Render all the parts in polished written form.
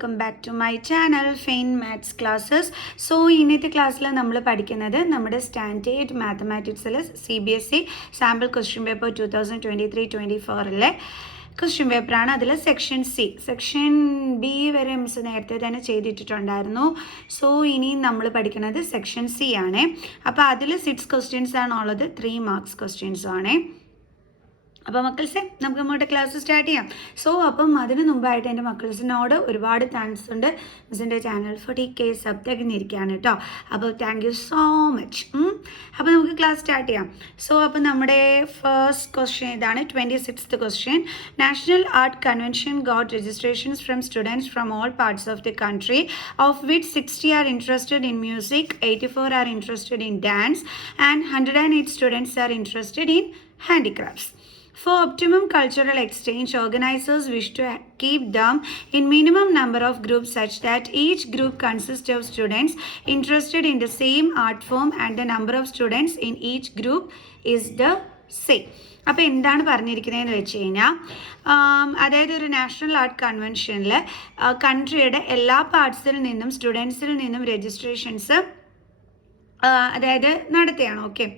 welcome back to my channel Fain Maths Classes. So ഇന്നത്തെ ക്ലാസ്സിൽ നമ്മൾ പഠിക്കുന്നത് നമ്മുടെ സ്റ്റാൻഡേർഡ് മാത്തമാറ്റിക്സിൽ CBSE sample question paper 2023-24 question പേപ്പറാണ്. അതിൽ സെക്ഷൻ C, സെക്ഷൻ B വരെ മിസ് നേരത്തെ തന്നെ ചെയ്തിട്ടുണ്ടായിരുന്നു. സോ ഇനി നമ്മൾ പഠിക്കുന്നത് സെക്ഷൻ C ആണ്. അപ്പോൾ അതിൽ 6 ക്വസ്റ്റ്യൻസ് ആണുള്ളത്, 3 മാർക്സ് ക്വസ്റ്റ്യൻസും ആണ്. അപ്പോൾ മക്കൾസെ നമുക്ക് നമ്മുടെ ക്ലാസ് സ്റ്റാർട്ട് ചെയ്യാം. സോ അപ്പം അതിന് മുമ്പായിട്ട് എൻ്റെ മക്കൾസിനോട് ഒരുപാട് താങ്ക്സ് ഉണ്ട്. മിസ്സിൻ്റെ ചാനൽ 40K സബ് തികഞ്ഞിരിക്കുകയാണ് കേട്ടോ. അപ്പോൾ താങ്ക് യു സോ മച്ച്. അപ്പോൾ നമുക്ക് ക്ലാസ് സ്റ്റാർട്ട് ചെയ്യാം. സോ അപ്പോൾ നമ്മുടെ ഫസ്റ്റ് ക്വസ്റ്റ്യൻ ഇതാണ്, 26th question. National art convention got registrations from students from all parts of the country, of which 60 are interested in music, 84 are interested in dance and 108 students are interested in handicrafts. For optimum cultural exchange, organizers wish to keep them in minimum number of groups such that each group consists of students interested in the same art form and the number of students in each group is the same. അപ്പോൾ എന്താണ് പറഞ്ഞിരിക്കുന്നതെന്ന് വെച്ച് കഴിഞ്ഞാൽ, അതായത് ഒരു national art കൺവെൻഷനിൽ കൺട്രിയുടെ എല്ലാ പാർട്സിൽ നിന്നും സ്റ്റുഡൻസിൽ നിന്നും രജിസ്ട്രേഷൻസ് അതായത് നടത്തുകയാണ്. ഓക്കെ,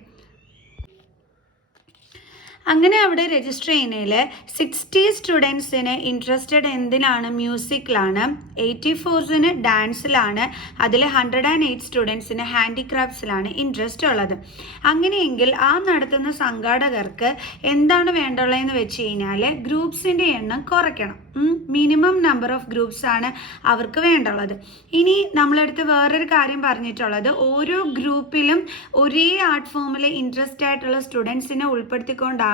അങ്ങനെ അവിടെ രജിസ്റ്റർ ചെയ്യുന്നതിൽ 60 സ്റ്റുഡൻസിന് ഇൻട്രസ്റ്റഡ് എന്തിനാണ്, മ്യൂസിക്കിലാണ്, 84 ഡാൻസിലാണ്, അതിൽ 108 സ്റ്റുഡൻസിന് ഹാൻഡിക്രാഫ്റ്റ്സിലാണ് ഇൻട്രസ്റ്റ് ഉള്ളത്. അങ്ങനെയെങ്കിൽ ആ നടത്തുന്ന സംഘാടകർക്ക് എന്താണ് വേണ്ടുള്ളതെന്ന് വെച്ച് കഴിഞ്ഞാൽ ഗ്രൂപ്പ്സിൻ്റെ എണ്ണം കുറയ്ക്കണം. മിനിമം നമ്പർ ഓഫ് ഗ്രൂപ്പ്സ് ആണ് അവർക്ക് വേണ്ടുള്ളത്. ഇനി നമ്മളടുത്ത് വേറൊരു കാര്യം പറഞ്ഞിട്ടുള്ളത്, ഓരോ ഗ്രൂപ്പിലും ഒരേ ആർട്ട് ഫോമിൽ ഇൻട്രസ്റ്റ് ആയിട്ടുള്ള സ്റ്റുഡൻസിനെ ഉൾപ്പെടുത്തിക്കൊണ്ടാണ്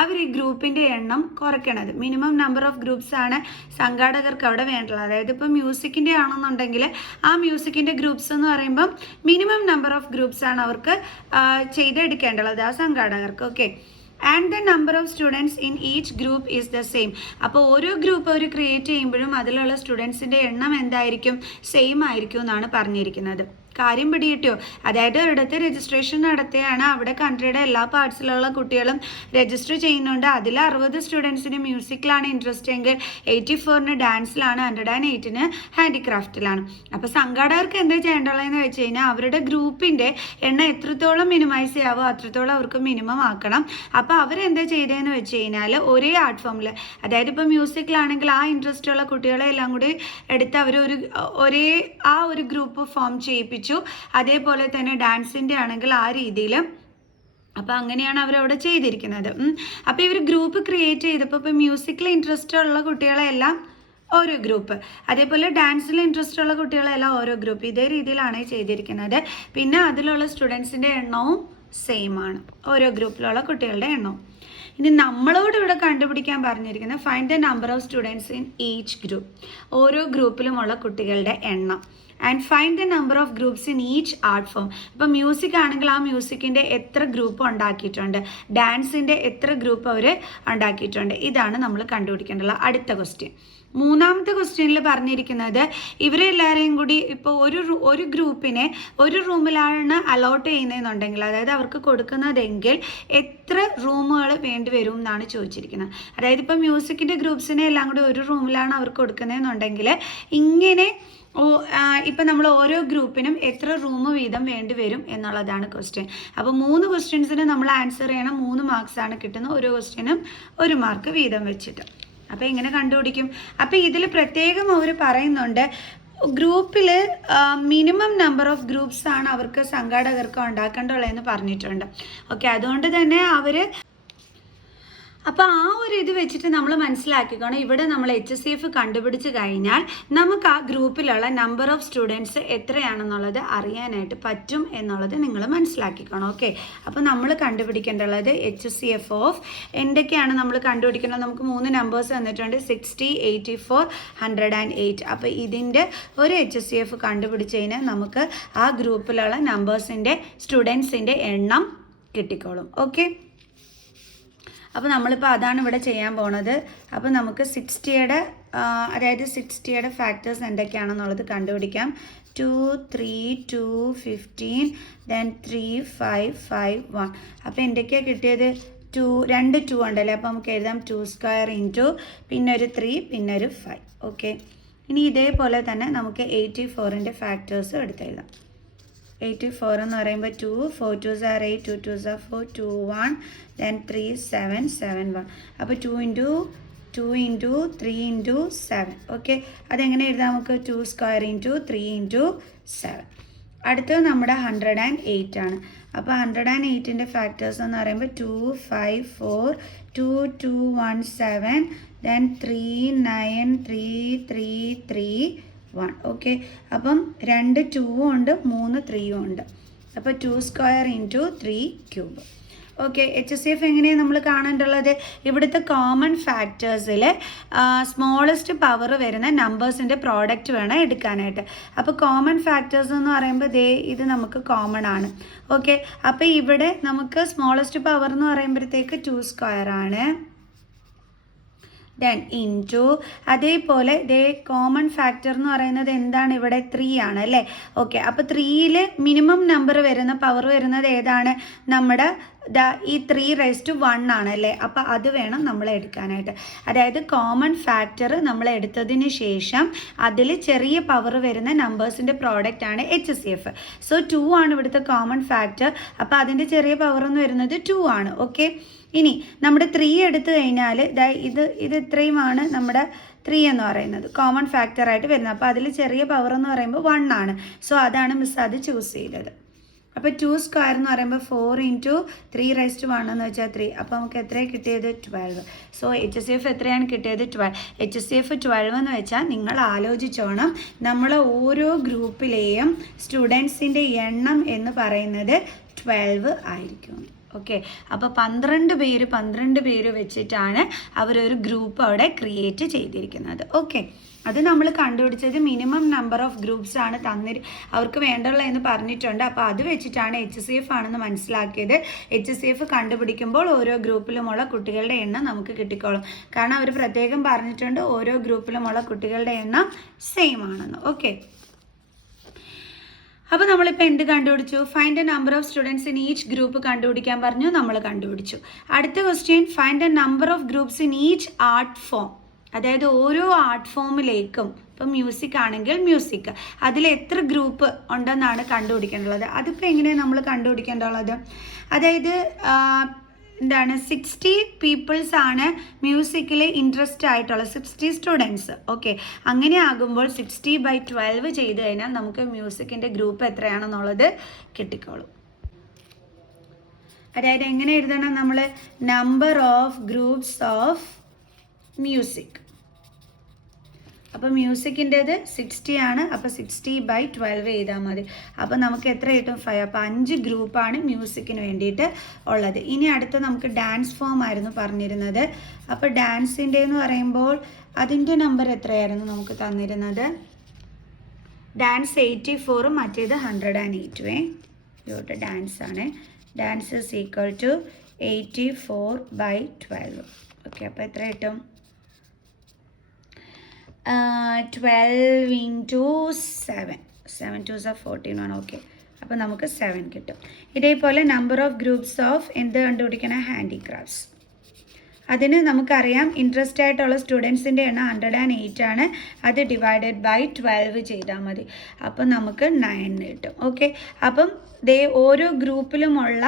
അവർ ഈ ഗ്രൂപ്പിൻ്റെ എണ്ണം കുറയ്ക്കണത്. മിനിമം നമ്പർ ഓഫ് ഗ്രൂപ്പ്സ് ആണ് സംഘാടകർക്ക് അവിടെ വേണ്ടുള്ളത്. അതായത് ഇപ്പോൾ മ്യൂസിക്കിൻ്റെ ആണെന്നുണ്ടെങ്കിൽ ആ മ്യൂസിക്കിൻ്റെ ഗ്രൂപ്പ്സ് എന്ന് പറയുമ്പം മിനിമം നമ്പർ ഓഫ് ഗ്രൂപ്പ്സ് ആണ് അവർക്ക് ചെയ്തെടുക്കേണ്ടത് ആ സംഘാടകർക്ക്. Okay, and the number of students in each group is the same. അപ്പോൾ ഓരോ ഗ്രൂപ്പ് അവർ ക്രിയേറ്റ് ചെയ്യുമ്പോഴും അതിലുള്ള സ്റ്റുഡൻസിൻ്റെ എണ്ണം എന്തായിരിക്കും, സെയിം ആയിരിക്കും എന്നാണ് പറഞ്ഞിരിക്കുന്നത്. കാര്യം പിടികിട്ടിയോ? അതായത് ഒരിടത്ത് രജിസ്ട്രേഷൻ നടത്തുകയാണ്, അവിടെ കൺട്രിയുടെ എല്ലാ പാർട്സിലുള്ള കുട്ടികളും രജിസ്റ്റർ ചെയ്യുന്നുണ്ട്. അതിൽ 60 സ്റ്റുഡൻസിന് മ്യൂസിക്കിലാണ് ഇൻട്രസ്റ്റ് എങ്കിൽ 84 ഡാൻസിലാണ്, 108 ഹാൻഡിക്രാഫ്റ്റിലാണ്. അപ്പോൾ സംഘാടകർക്ക് എന്താ ചെയ്യേണ്ടതെന്ന് വെച്ച് കഴിഞ്ഞാൽ അവരുടെ ഗ്രൂപ്പിൻ്റെ എണ്ണം എത്രത്തോളം മിനിമൈസ് ചെയ്യാവോ അത്രത്തോളം അവർക്ക് മിനിമം ആക്കണം. അപ്പോൾ അവരെന്താ ചെയ്തതെന്ന് വെച്ച് കഴിഞ്ഞാൽ ഒരേ ആർട്ട് ഫോമിൽ, അതായത് ഇപ്പോൾ മ്യൂസിക്കിലാണെങ്കിൽ ആ ഇൻട്രസ്റ്റ് ഉള്ള കുട്ടികളെ എല്ലാം കൂടി എടുത്ത് അവർ ഒരേ ആ ഒരു ഗ്രൂപ്പ് ഫോം ചെയ്യിപ്പിച്ചു. അതേപോലെ തന്നെ ഡാൻസിൻ്റെ ആണെങ്കിൽ ആ രീതിയിൽ. അപ്പോൾ അങ്ങനെയാണ് അവരവിടെ ചെയ്തിരിക്കുന്നത്. അപ്പോൾ ഇവർ ഗ്രൂപ്പ് ക്രിയേറ്റ് ചെയ്തപ്പോൾ ഇപ്പോൾ മ്യൂസിക്കിൽ ഇൻട്രസ്റ്റ് ഉള്ള കുട്ടികളെല്ലാം ഓരോ ഗ്രൂപ്പ്, അതേപോലെ ഡാൻസിൽ ഇൻട്രസ്റ്റ് ഉള്ള കുട്ടികളെല്ലാം ഓരോ ഗ്രൂപ്പ്, ഇതേ രീതിയിലാണ് ചെയ്തിരിക്കുന്നത്. പിന്നെ അതിലുള്ള സ്റ്റുഡൻസിൻ്റെ എണ്ണവും സെയിം ആണ്, ഓരോ ഗ്രൂപ്പിലുള്ള കുട്ടികളുടെ എണ്ണവും. ഇനി നമ്മളോട് ഇവിടെ കണ്ടുപിടിക്കാൻ പറഞ്ഞിരിക്കുന്നത് find the number of students in each group, ഓരോ ഗ്രൂപ്പിലുമുള്ള കുട്ടികളുടെ എണ്ണം. And find the number of groups in each art form. ഇപ്പോൾ മ്യൂസിക് ആണെങ്കിൽ ആ മ്യൂസിക്കിൻ്റെ എത്ര ഗ്രൂപ്പ് ഉണ്ടാക്കിയിട്ടുണ്ട്, ഡാൻസിൻ്റെ എത്ര ഗ്രൂപ്പ് അവർ ഉണ്ടാക്കിയിട്ടുണ്ട്. ഇതാണ് നമ്മൾ കണ്ടുപിടിക്കേണ്ടുള്ള അടുത്ത ക്വസ്റ്റ്യൻ. മൂന്നാമത്തെ ക്വസ്റ്റ്യനിൽ പറഞ്ഞിരിക്കുന്നത് ഇവരെല്ലാവരെയും കൂടി ഇപ്പോൾ ഒരു ഗ്രൂപ്പിനെ ഒരു റൂമിലാണ് അലോട്ട് ചെയ്യുന്നതെന്നുണ്ടെങ്കിൽ, അതായത് അവർക്ക് കൊടുക്കുന്നതെങ്കിൽ എത്ര റൂമുകൾ വേണ്ടി വരും എന്നാണ് ചോദിച്ചിരിക്കുന്നത്. അതായത് ഇപ്പോൾ മ്യൂസിക്കിൻ്റെ ഗ്രൂപ്പ്സിനെ എല്ലാം കൂടി ഒരു റൂമിലാണ് അവർക്ക് കൊടുക്കുന്നതെന്നുണ്ടെങ്കിൽ ഇങ്ങനെ ഇപ്പം നമ്മൾ ഓരോ ഗ്രൂപ്പിനും എത്ര റൂം വീതം വേണ്ടി വരും എന്നുള്ളതാണ് ക്വസ്റ്റ്യൻ. അപ്പോൾ 3 ക്വസ്റ്റ്യൻസിന് നമ്മൾ ആൻസർ ചെയ്യണം. 3 മാർക്സാണ് കിട്ടുന്നത്, ഓരോ ക്വസ്റ്റ്യനും 1 മാർക്ക് വീതം വെച്ചിട്ട്. അപ്പോൾ എങ്ങനെ കണ്ടുപിടിക്കും? അപ്പോൾ ഇതിൽ പ്രത്യേകം അവർ പറയുന്നുണ്ട് ഗ്രൂപ്പിൽ മിനിമം നമ്പർ ഓഫ് ഗ്രൂപ്പ്സ് ആണ് അവർക്ക് സംഘാടകർക്ക് ഉണ്ടാക്കേണ്ടുള്ളതെന്ന് പറഞ്ഞിട്ടുണ്ട്. ഓക്കെ, അതുകൊണ്ട് തന്നെ അവർ അപ്പോൾ ആ ഒരു ഇത് വെച്ചിട്ട് നമ്മൾ മനസ്സിലാക്കിക്കണം, ഇവിടെ നമ്മൾ HCF കണ്ടുപിടിച്ച് കഴിഞ്ഞാൽ നമുക്ക് ആ ഗ്രൂപ്പിലുള്ള നമ്പർ ഓഫ് സ്റ്റുഡൻസ് എത്രയാണെന്നുള്ളത് അറിയാനായിട്ട് പറ്റും എന്നുള്ളത് നിങ്ങൾ മനസ്സിലാക്കിക്കണം. ഓക്കെ, അപ്പോൾ നമ്മൾ കണ്ടുപിടിക്കേണ്ടുള്ളത് HCF ഓഫ് എന്തൊക്കെയാണ് നമ്മൾ കണ്ടുപിടിക്കേണ്ടത്. നമുക്ക് 3 നമ്പേഴ്സ് തന്നിട്ടുണ്ട്, 60, 84, 108. അപ്പോൾ ഇതിൻ്റെ ഒരു HCF കണ്ടുപിടിച്ച് കഴിഞ്ഞാൽ നമുക്ക് ആ ഗ്രൂപ്പിലുള്ള നമ്പേഴ്സിൻ്റെ സ്റ്റുഡൻസിൻ്റെ എണ്ണം കിട്ടിക്കോളും. ഓക്കെ, അപ്പോൾ നമ്മളിപ്പോൾ അതാണ് ഇവിടെ ചെയ്യാൻ പോണത്. അപ്പോൾ നമുക്ക് 60യുടെ അതായത് 60യുടെ ഫാക്ടേഴ്സ് എന്തൊക്കെയാണെന്നുള്ളത് കണ്ടുപിടിക്കാം. 2, 3, 2, 15, then 3, 5, 5, 1. അപ്പോൾ എന്തൊക്കെയാണ് കിട്ടിയത്? 2 2 ഉണ്ടല്ലേ. അപ്പോൾ നമുക്ക് എഴുതാം 2² ഇൻറ്റു പിന്നെ ഒരു 3 പിന്നെ ഒരു 5. ഓക്കെ, ഇനി ഇതേപോലെ തന്നെ നമുക്ക് 84ൻ്റെ ഫാക്ടേഴ്സ് എടുത്തെഴുതാം. 84 എന്ന് പറയുമ്പോൾ 2, 4 2s are 8, 2 2s are 4, 2 1, then 3 7 7 1. അപ്പോൾ 2 into 3 into 7. ഓക്കെ, അതെങ്ങനെ എഴുതാം നമുക്ക്? 2 square into 3 into 7. അടുത്തത് നമ്മുടെ 108 ആണ്. അപ്പോൾ 108ൻ്റെ ഫാക്ടേഴ്സ് എന്ന് പറയുമ്പോൾ 2 5 4 2 2 1 7, then 3 9 3 3 3 1. ഓക്കെ, അപ്പം 2 2 ഉണ്ട്, 3 3 ഉണ്ട്. അപ്പോൾ 2 square into 3 cube. Okay, HCF എങ്ങനെയാണ് നമ്മൾ കാണേണ്ടുള്ളത്? ഇവിടുത്തെ കോമൺ ഫാക്ടേഴ്സിൽ സ്മോളസ്റ്റ് പവർ വരുന്ന നമ്പേഴ്സിൻ്റെ പ്രോഡക്റ്റ് വേണം എടുക്കാനായിട്ട്. അപ്പോൾ കോമൺ ഫാക്ടേഴ്സ് എന്ന് പറയുമ്പോൾ ഇത് നമുക്ക് കോമൺ ആണ്. ഓക്കെ, അപ്പോൾ ഇവിടെ നമുക്ക് സ്മോളസ്റ്റ് പവർ എന്ന് പറയുമ്പോഴത്തേക്ക് 2 square ആണ്. ദെൻ ഇൻറ്റു അതേപോലെ കോമൺ ഫാക്ടർ എന്ന് പറയുന്നത് എന്താണ്? ഇവിടെ 3 ആണ് അല്ലേ? ഓക്കെ, അപ്പോൾ 3ൽ മിനിമം നമ്പർ വരുന്ന പവർ വരുന്നത് ഏതാണ്? നമ്മുടെ ഈ 3⁻1 ആണല്ലേ? അപ്പോൾ അത് വേണം നമ്മൾ എടുക്കാനായിട്ട്. അതായത് കോമൺ ഫാക്ടർ നമ്മൾ എടുത്തതിന് ശേഷം അതിൽ ചെറിയ പവർ വരുന്ന നമ്പേഴ്സിൻ്റെ പ്രോഡക്റ്റ് ആണ് HCF. സോ 2 ആണ് ഇവിടുത്തെ കോമൺ ഫാക്ടർ. അപ്പോൾ അതിൻ്റെ ചെറിയ പവർ എന്ന് വരുന്നത് 2 ആണ്. ഓക്കെ, ഇനി നമ്മുടെ 3 എടുത്തു കഴിഞ്ഞാൽ ഇത് ഇത്രയുമാണ് നമ്മുടെ 3 എന്ന് പറയുന്നത് കോമൺ ഫാക്ടറായിട്ട് വരുന്നത്. അപ്പോൾ അതിൽ ചെറിയ പവർ എന്ന് പറയുമ്പോൾ 1 ആണ്. സോ അതാണ് മിസ് അത് ചൂസ് ചെയ്തത്. അപ്പോൾ 2 square എന്ന് പറയുമ്പോൾ 4 into 3⁻1 എന്ന് വെച്ചാൽ 3. അപ്പോൾ നമുക്ക് എത്രയാണ് കിട്ടിയത്? 12. സോ HCF എത്രയാണ് കിട്ടിയത്? 12. HCF 12 എന്ന് വെച്ചാൽ നിങ്ങൾ ആലോചിച്ചോണം, നമ്മൾ ഓരോ ഗ്രൂപ്പിലെയും സ്റ്റുഡൻസിൻ്റെ എണ്ണം എന്ന് പറയുന്നത് 12 ആയിരിക്കും. ഓക്കെ, അപ്പോൾ 12 പേര് വെച്ചിട്ടാണ് അവരൊരു ഗ്രൂപ്പ് അവിടെ ക്രിയേറ്റ് ചെയ്തിരിക്കുന്നത്. ഓക്കെ, അത് നമ്മൾ കണ്ടുപിടിച്ചത് മിനിമം നമ്പർ ഓഫ് ഗ്രൂപ്പ്സ് ആണ് അവർക്ക് വേണ്ടുള്ള എന്ന് പറഞ്ഞിട്ടുണ്ട്. അപ്പോൾ അത് വെച്ചിട്ടാണ് HCF ആണെന്ന് മനസ്സിലാക്കിയത്. HCF കണ്ടുപിടിക്കുമ്പോൾ ഓരോ ഗ്രൂപ്പിലുമുള്ള കുട്ടികളുടെ എണ്ണം നമുക്ക് കിട്ടിക്കോളും. കാരണം അവർ പ്രത്യേകം പറഞ്ഞിട്ടുണ്ട് ഓരോ ഗ്രൂപ്പിലുമുള്ള കുട്ടികളുടെ എണ്ണം സെയിം ആണെന്ന്. ഓക്കെ, അപ്പോൾ നമ്മളിപ്പോൾ എന്ത് കണ്ടുപിടിച്ചു? Find A number of students in each group കണ്ടുപിടിക്കാൻ പറഞ്ഞു, നമ്മൾ കണ്ടുപിടിച്ചു. അടുത്ത question, find A number of groups in each art form. അതായത് ഓരോ ആർട്ട് ഫോമിലേക്കും, ഇപ്പം മ്യൂസിക് ആണെങ്കിൽ മ്യൂസിക്, അതിൽ എത്ര ഗ്രൂപ്പ് ഉണ്ടെന്നാണ് കണ്ടുപിടിക്കേണ്ടത്. അതിപ്പോൾ എങ്ങനെയാണ് നമ്മൾ കണ്ടുപിടിക്കേണ്ടത്? അതായത് എന്താണ് 60 പീപ്പിൾസ് ആണ് മ്യൂസിക്കിൽ ഇൻട്രസ്റ്റ് ആയിട്ടുള്ള 60 സ്റ്റുഡൻസ്. ഓക്കെ, അങ്ങനെ ആകുമ്പോൾ 60/12 ചെയ്ത് കഴിഞ്ഞാൽ നമുക്ക് മ്യൂസിക്കിൻ്റെ ഗ്രൂപ്പ് എത്രയാണെന്നുള്ളത് കിട്ടിക്കോളും. അതായത് എങ്ങനെ എഴുതണം നമ്മൾ? Number of groups of music. അപ്പോൾ മ്യൂസിക്കിൻ്റെത് 60 ആണ്. അപ്പോൾ 60/12 ചെയ്താൽ മതി. അപ്പോൾ നമുക്ക് എത്ര കിട്ടും? 5. അപ്പോൾ 5 ഗ്രൂപ്പാണ് മ്യൂസിക്കിന് വേണ്ടിയിട്ട് ഉള്ളത്. ഇനി അടുത്ത നമുക്ക് ഡാൻസ് ഫോം ആയിരുന്നു പറഞ്ഞിരുന്നത്. അപ്പോൾ ഡാൻസിൻ്റെ എന്ന് പറയുമ്പോൾ അതിൻ്റെ നമ്പർ എത്രയായിരുന്നു നമുക്ക് തന്നിരുന്നത്? ഡാൻസ് 84, മറ്റേത് 108. ഇതോട്ട് ഡാൻസ് ആണ്. Dance is equal to 84/12. Okay, അപ്പോൾ എത്ര കിട്ടും? 12 into 7. 7 2s are 14 ആണ്. ഓക്കെ, അപ്പോൾ നമുക്ക് 7 കിട്ടും. ഇതേപോലെ നമ്പർ ഓഫ് ഗ്രൂപ്പ്സ് ഓഫ് എന്ത് കണ്ടുപിടിക്കണം? ഹാൻഡിക്രാഫ്റ്റ്സ്. അതിന് നമുക്കറിയാം ഇൻട്രസ്റ്റ് ആയിട്ടുള്ള സ്റ്റുഡൻസിൻ്റെ എണ്ണം 108 ആണ്. അത് /12 ചെയ്താൽ മതി. അപ്പം നമുക്ക് 9 കിട്ടും. ഓക്കെ, അപ്പം ഓരോ ഗ്രൂപ്പിലുമുള്ള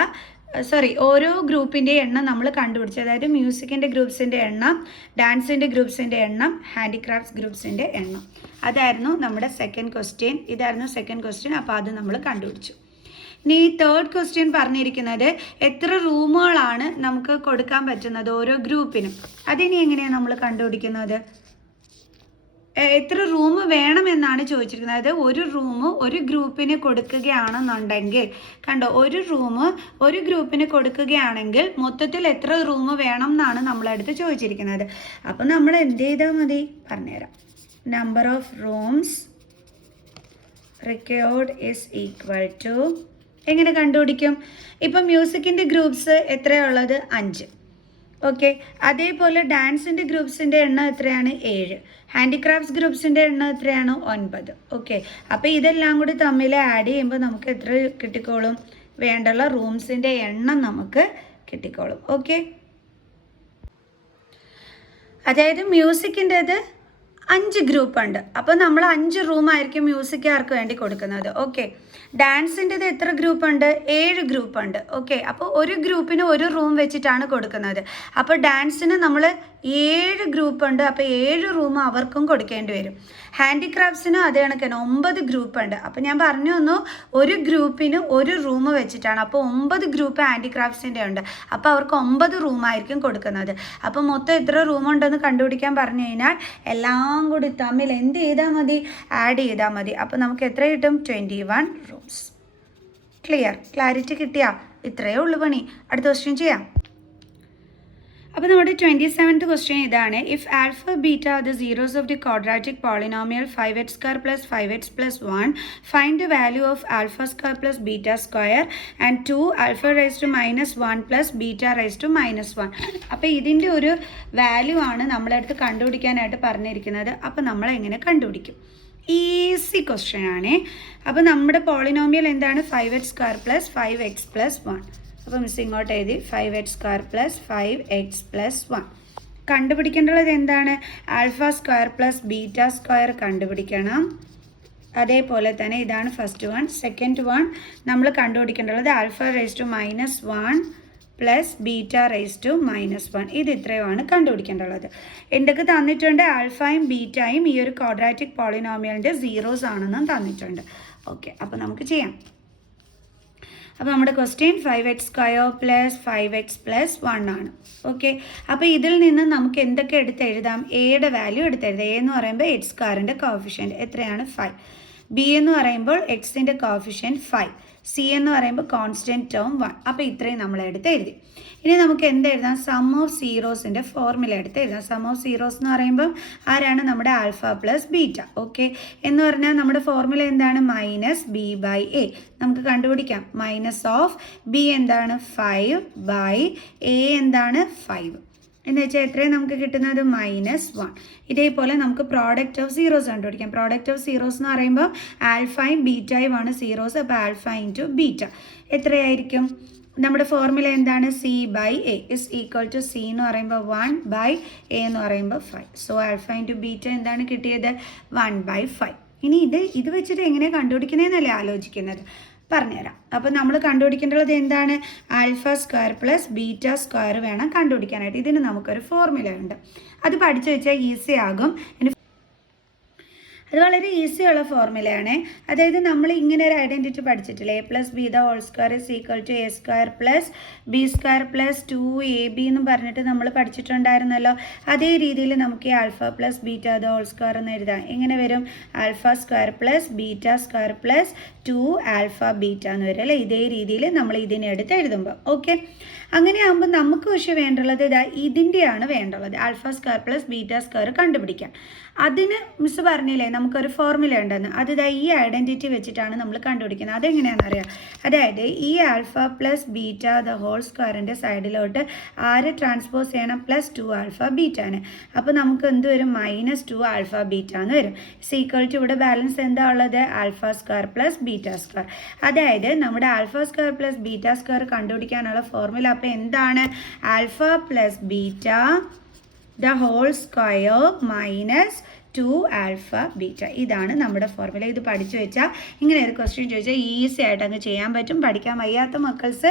ഓരോ ഗ്രൂപ്പിൻ്റെ എണ്ണം നമ്മൾ കണ്ടുപിടിച്ചു. അതായത് മ്യൂസിക്കിൻ്റെ ഗ്രൂപ്പ്സിൻ്റെ എണ്ണം, ഡാൻസിൻ്റെ ഗ്രൂപ്പ്സിൻ്റെ എണ്ണം, ഹാൻഡിക്രാഫ്റ്റ്സ് ഗ്രൂപ്പ്സിൻ്റെ എണ്ണം. അതായിരുന്നു നമ്മുടെ സെക്കൻഡ് ക്വസ്റ്റ്യൻ. ഇതായിരുന്നു സെക്കൻഡ് ക്വസ്റ്റ്യൻ. അപ്പോൾ അത് നമ്മൾ കണ്ടുപിടിച്ചു. ഇനി തേർഡ് ക്വസ്റ്റ്യൻ പറഞ്ഞിരിക്കുന്നത് എത്ര റൂമുകളാണ് നമുക്ക് കൊടുക്കാൻ പറ്റുന്നത് ഓരോ ഗ്രൂപ്പിനും. അതിനി എങ്ങനെയാണ് നമ്മൾ കണ്ടുപിടിക്കുന്നത്? എത്ര റൂം വേണമെന്നാണ് ചോദിച്ചിരിക്കുന്നത്. അതായത് ഒരു റൂം ഒരു ഗ്രൂപ്പിന് കൊടുക്കുകയാണെന്നുണ്ടെങ്കിൽ, കണ്ടോ, ഒരു റൂം ഒരു ഗ്രൂപ്പിന് കൊടുക്കുകയാണെങ്കിൽ മൊത്തത്തിൽ എത്ര റൂം വേണം എന്നാണ് നമ്മളടുത്ത് ചോദിച്ചിരിക്കുന്നത്. അപ്പം നമ്മൾ എന്ത് ചെയ്താൽ മതി? പറഞ്ഞുതരാം. Number of rooms required is equal to, എങ്ങനെ കണ്ടുപിടിക്കും? ഇപ്പം മ്യൂസിക്കിൻ്റെ ഗ്രൂപ്പ്സ് എത്രയുള്ളത്? 5. ഓക്കെ, അതേപോലെ ഡാൻസിൻ്റെ ഗ്രൂപ്പ്സിൻ്റെ എണ്ണം എത്രയാണ്? 7. ഹാൻഡിക്രാഫ്റ്റ്സ് ഗ്രൂപ്പ്സിൻ്റെ എണ്ണം എത്രയാണ്? 9. ഓക്കെ, അപ്പോൾ ഇതെല്ലാം കൂടി തമ്മിൽ ആഡ് ചെയ്യുമ്പോൾ നമുക്ക് എത്ര കിട്ടിക്കോളും? വേണ്ടുള്ള റൂംസിൻ്റെ എണ്ണം നമുക്ക് കിട്ടിക്കോളും. ഓക്കെ, അതായത് മ്യൂസിക്കിൻ്റെത് 5 ഗ്രൂപ്പ് ഉണ്ട്. അപ്പോൾ നമ്മൾ 5 റൂമായിരിക്കും മ്യൂസിക്കാർക്ക് വേണ്ടി കൊടുക്കുന്നത്. ഓക്കെ, ഡാൻസിൻ്റെത് എത്ര ഗ്രൂപ്പ് ഉണ്ട്? 7 ഗ്രൂപ്പ് ഉണ്ട്. ഓക്കെ, അപ്പോൾ ഒരു ഗ്രൂപ്പിന് ഒരു റൂം വെച്ചിട്ടാണ് കൊടുക്കുന്നത്. അപ്പോൾ ഡാൻസിന് നമ്മൾ 7 ഗ്രൂപ്പ് ഉണ്ട്. അപ്പോൾ 7 റൂം അവർക്കും കൊടുക്കേണ്ടി വരും. ഹാൻഡിക്രാഫ്റ്റ്സിനും അതേ കണക്കാണ് 9 ഗ്രൂപ്പ് ഉണ്ട്. അപ്പോൾ ഞാൻ പറഞ്ഞു തന്നു ഒരു ഗ്രൂപ്പിന് ഒരു റൂം വെച്ചിട്ടാണ്. അപ്പോൾ 9 ഗ്രൂപ്പ് ഹാൻഡിക്രാഫ്റ്റ്സിൻ്റെ ഉണ്ട്. അപ്പോൾ അവർക്ക് 9 റൂമായിരിക്കും കൊടുക്കുന്നത്. അപ്പോൾ മൊത്തം എത്ര റൂം ഉണ്ടെന്ന് കണ്ടുപിടിക്കാൻ പറഞ്ഞു കഴിഞ്ഞാൽ എല്ലാം കൂടി തമ്മിൽ എന്ത് ചെയ്താൽ മതി? ആഡ് ചെയ്താൽ മതി. അപ്പോൾ നമുക്ക് എത്ര കിട്ടും? 21 റൂംസ്. ക്ലാരിറ്റി കിട്ടിയാ? ഇത്രയേ ഉള്ളു പണി. അടുത്ത ക്വസ്റ്റ്യൻ ചെയ്യാം. അപ്പോൾ നമ്മുടെ 27th ക്വസ്റ്റ്യൻ ഇതാണ്. If alpha beta the zeros of the quadratic polynomial 5x² + 5x + 1 find the value of alpha square plus beta square and 2 alpha raise to -1 plus beta raise to -1. അപ്പോൾ ഇതിൻ്റെ ഒരു value ആണ് നമ്മളടുത്ത് കണ്ടുപിടിക്കാനായിട്ട് പറഞ്ഞിരിക്കുന്നത്. അപ്പോൾ നമ്മൾ എങ്ങനെ കണ്ടുപിടിക്കും? ഈസി ക്വസ്റ്റ്യൻ ആണേ. അപ്പോൾ നമ്മുടെ പോളിനോമിയൽ എന്താണ്? 5x² + 5x + 1. അപ്പോൾ മിസ് ഇങ്ങോട്ട് എഴുതി 5x² + 5x + 1. കണ്ടുപിടിക്കേണ്ടത് എന്താണ്? Alpha square plus beta square കണ്ടുപിടിക്കണം. അതേപോലെ തന്നെ ഇതാണ് ഫസ്റ്റ് വൺ. സെക്കൻഡ് വൺ നമ്മൾ കണ്ടുപിടിക്കേണ്ടത് alpha raise to -1 plus beta raise to -1. ഇത് ഇത്രയുമാണ് കണ്ടുപിടിക്കേണ്ടത്. എന്തൊക്കെ തന്നിട്ടുണ്ട്? ആൽഫയും ബീറ്റയും ഈ ഒരു ക്വാഡ്രാറ്റിക് പോളിനോമിയലിൻ്റെ സീറോസ് ആണെന്നും തന്നിട്ടുണ്ട്. ഓക്കെ, അപ്പോൾ നമുക്ക് ചെയ്യാം. അപ്പോൾ നമ്മുടെ ക്വസ്റ്റ്യൻ 5x² + 5x + 1 ആണ്. ഓക്കെ, അപ്പോൾ ഇതിൽ നിന്ന് നമുക്ക് എന്തൊക്കെ എടുത്തെഴുതാം? എയുടെ വാല്യൂ എടുത്തെഴുതാം. എ എന്ന് പറയുമ്പോൾ x² കോഫിഷ്യൻറ്റ് എത്രയാണ്? 5. ബി എന്ന് പറയുമ്പോൾ എക്സിൻ്റെ കോഫിഷ്യൻറ്റ് 5. സി എന്ന് പറയുമ്പോൾ കോൺസ്റ്റൻറ്റ് ടേം 1. അപ്പോൾ ഇത്രയും നമ്മൾ എടുത്ത് എഴുതി. ഇനി നമുക്ക് എന്തെഴുതാം? സം ഓഫ് സീറോസിൻ്റെ ഫോർമുല എടുത്ത് എഴുതാം. സം ഓഫ് സീറോസ് എന്ന് പറയുമ്പോൾ ആരാണ്? നമ്മുടെ ആൽഫ പ്ലസ് ബീറ്റ. ഓക്കെ, എന്ന് പറഞ്ഞാൽ നമ്മുടെ ഫോർമുല എന്താണ്? -b/a. നമുക്ക് കണ്ടുപിടിക്കാം. മൈനസ് ഓഫ് ബി എന്താണ്? 5/a എന്താണ്? 5 എന്ന് വെച്ചാൽ എത്രയും നമുക്ക് കിട്ടുന്നത്? -1. ഇതേപോലെ നമുക്ക് പ്രോഡക്റ്റ് ഓഫ് സീറോസ് കണ്ടുപിടിക്കാം. പ്രോഡക്റ്റ് ഓഫ് സീറോസ് എന്ന് പറയുമ്പോൾ ആൽഫയും ബീറ്റയും ആണ് സീറോസ്. അപ്പോൾ ആൽഫ ഇൻറ്റു ബീറ്റ എത്രയായിരിക്കും? നമ്മുടെ ഫോർമുല എന്താണ്? c/a is equal to c എന്ന് പറയുമ്പോൾ 1/a എന്ന് പറയുമ്പോൾ 5. സോ ആൽഫ ഇൻറ്റു ബീറ്റ എന്താണ് കിട്ടിയത്? 1/5. ഇനി ഇത് വെച്ചിട്ട് എങ്ങനെയാണ് കണ്ടുപിടിക്കുന്നതെന്നല്ലേ ആലോചിക്കുന്നത്. പറഞ്ഞുതരാം. അപ്പോൾ നമ്മൾ കണ്ടുപിടിക്കേണ്ടത് എന്താണ്? Alpha square plus beta square വേണം കണ്ടുപിടിക്കാനായിട്ട്. ഇതിന് നമുക്കൊരു ഫോർമുല ഉണ്ട്. അത് പഠിച്ചു വെച്ചാൽ ഈസി ആകും. അത് വളരെ ഈസിയുള്ള ഫോർമുലയാണ്. അതായത് നമ്മൾ ഇങ്ങനെ ഒരു identity പഠിച്ചിട്ടില്ലേ? a + b² = a² + b² + 2ab എന്ന് പറഞ്ഞിട്ട് നമ്മൾ പഠിച്ചിട്ടുണ്ടായിരുന്നല്ലോ. അതേ രീതിയിൽ നമുക്ക് ഈ ആൽഫ പ്ലസ് ബീറ്റ (² എന്ന് എഴുതാം. എങ്ങനെ വരും? Alpha square plus beta square plus 2 alpha beta എന്ന് വരും അല്ലേ? ഇതേ രീതിയിൽ നമ്മൾ ഇതിനെടുത്ത് എഴുതുമ്പോൾ. ഓക്കെ, അങ്ങനെയാകുമ്പോൾ നമുക്ക് പക്ഷേ വേണ്ടുള്ളത് ഇതിൻ്റെയാണ് വേണ്ടുള്ളത്. Alpha square plus beta square കണ്ടുപിടിക്കാൻ. അതിന് മിസ് പറഞ്ഞില്ലേ നമുക്കൊരു ഫോർമുല ഉണ്ടെന്ന്. അത് ഈ ഐഡൻറ്റിറ്റി വെച്ചിട്ടാണ് നമ്മൾ കണ്ടുപിടിക്കുന്നത്. അതെങ്ങനെയാണെന്ന് അറിയാം. അതായത് ഈ ആൽഫ പ്ലസ് ബീറ്റ (² സൈഡിലോട്ട് ആര് ട്രാൻസ്പോസ് ചെയ്യണം? +2 ആൽഫ ബീറ്റാണ്. അപ്പോൾ നമുക്ക് എന്ത് വരും? -2 ആൽഫ ബീറ്റ എന്ന് വരും. ഈക്വൽ ടു ഇവിടെ ബാലൻസ് എന്താ ഉള്ളത്? Alpha square plus beta square. അതായത് നമ്മുടെ alpha square plus beta square കണ്ടുപിടിക്കാനുള്ള ഫോർമുല അപ്പോൾ എന്താണ്? Alpha plus beta (² -2 alpha beta. ഇതാണ് നമ്മുടെ ഫോർമുല. ഇത് പഠിച്ചു വെച്ചാൽ ഇങ്ങനെ ഒരു ക്വസ്റ്റ്യൻ ചോദിച്ചാൽ ഈസി ആയിട്ട് അങ്ങ് ചെയ്യാൻ പറ്റും. പഠിക്കാൻ വയ്യാത്ത മക്കൾസ്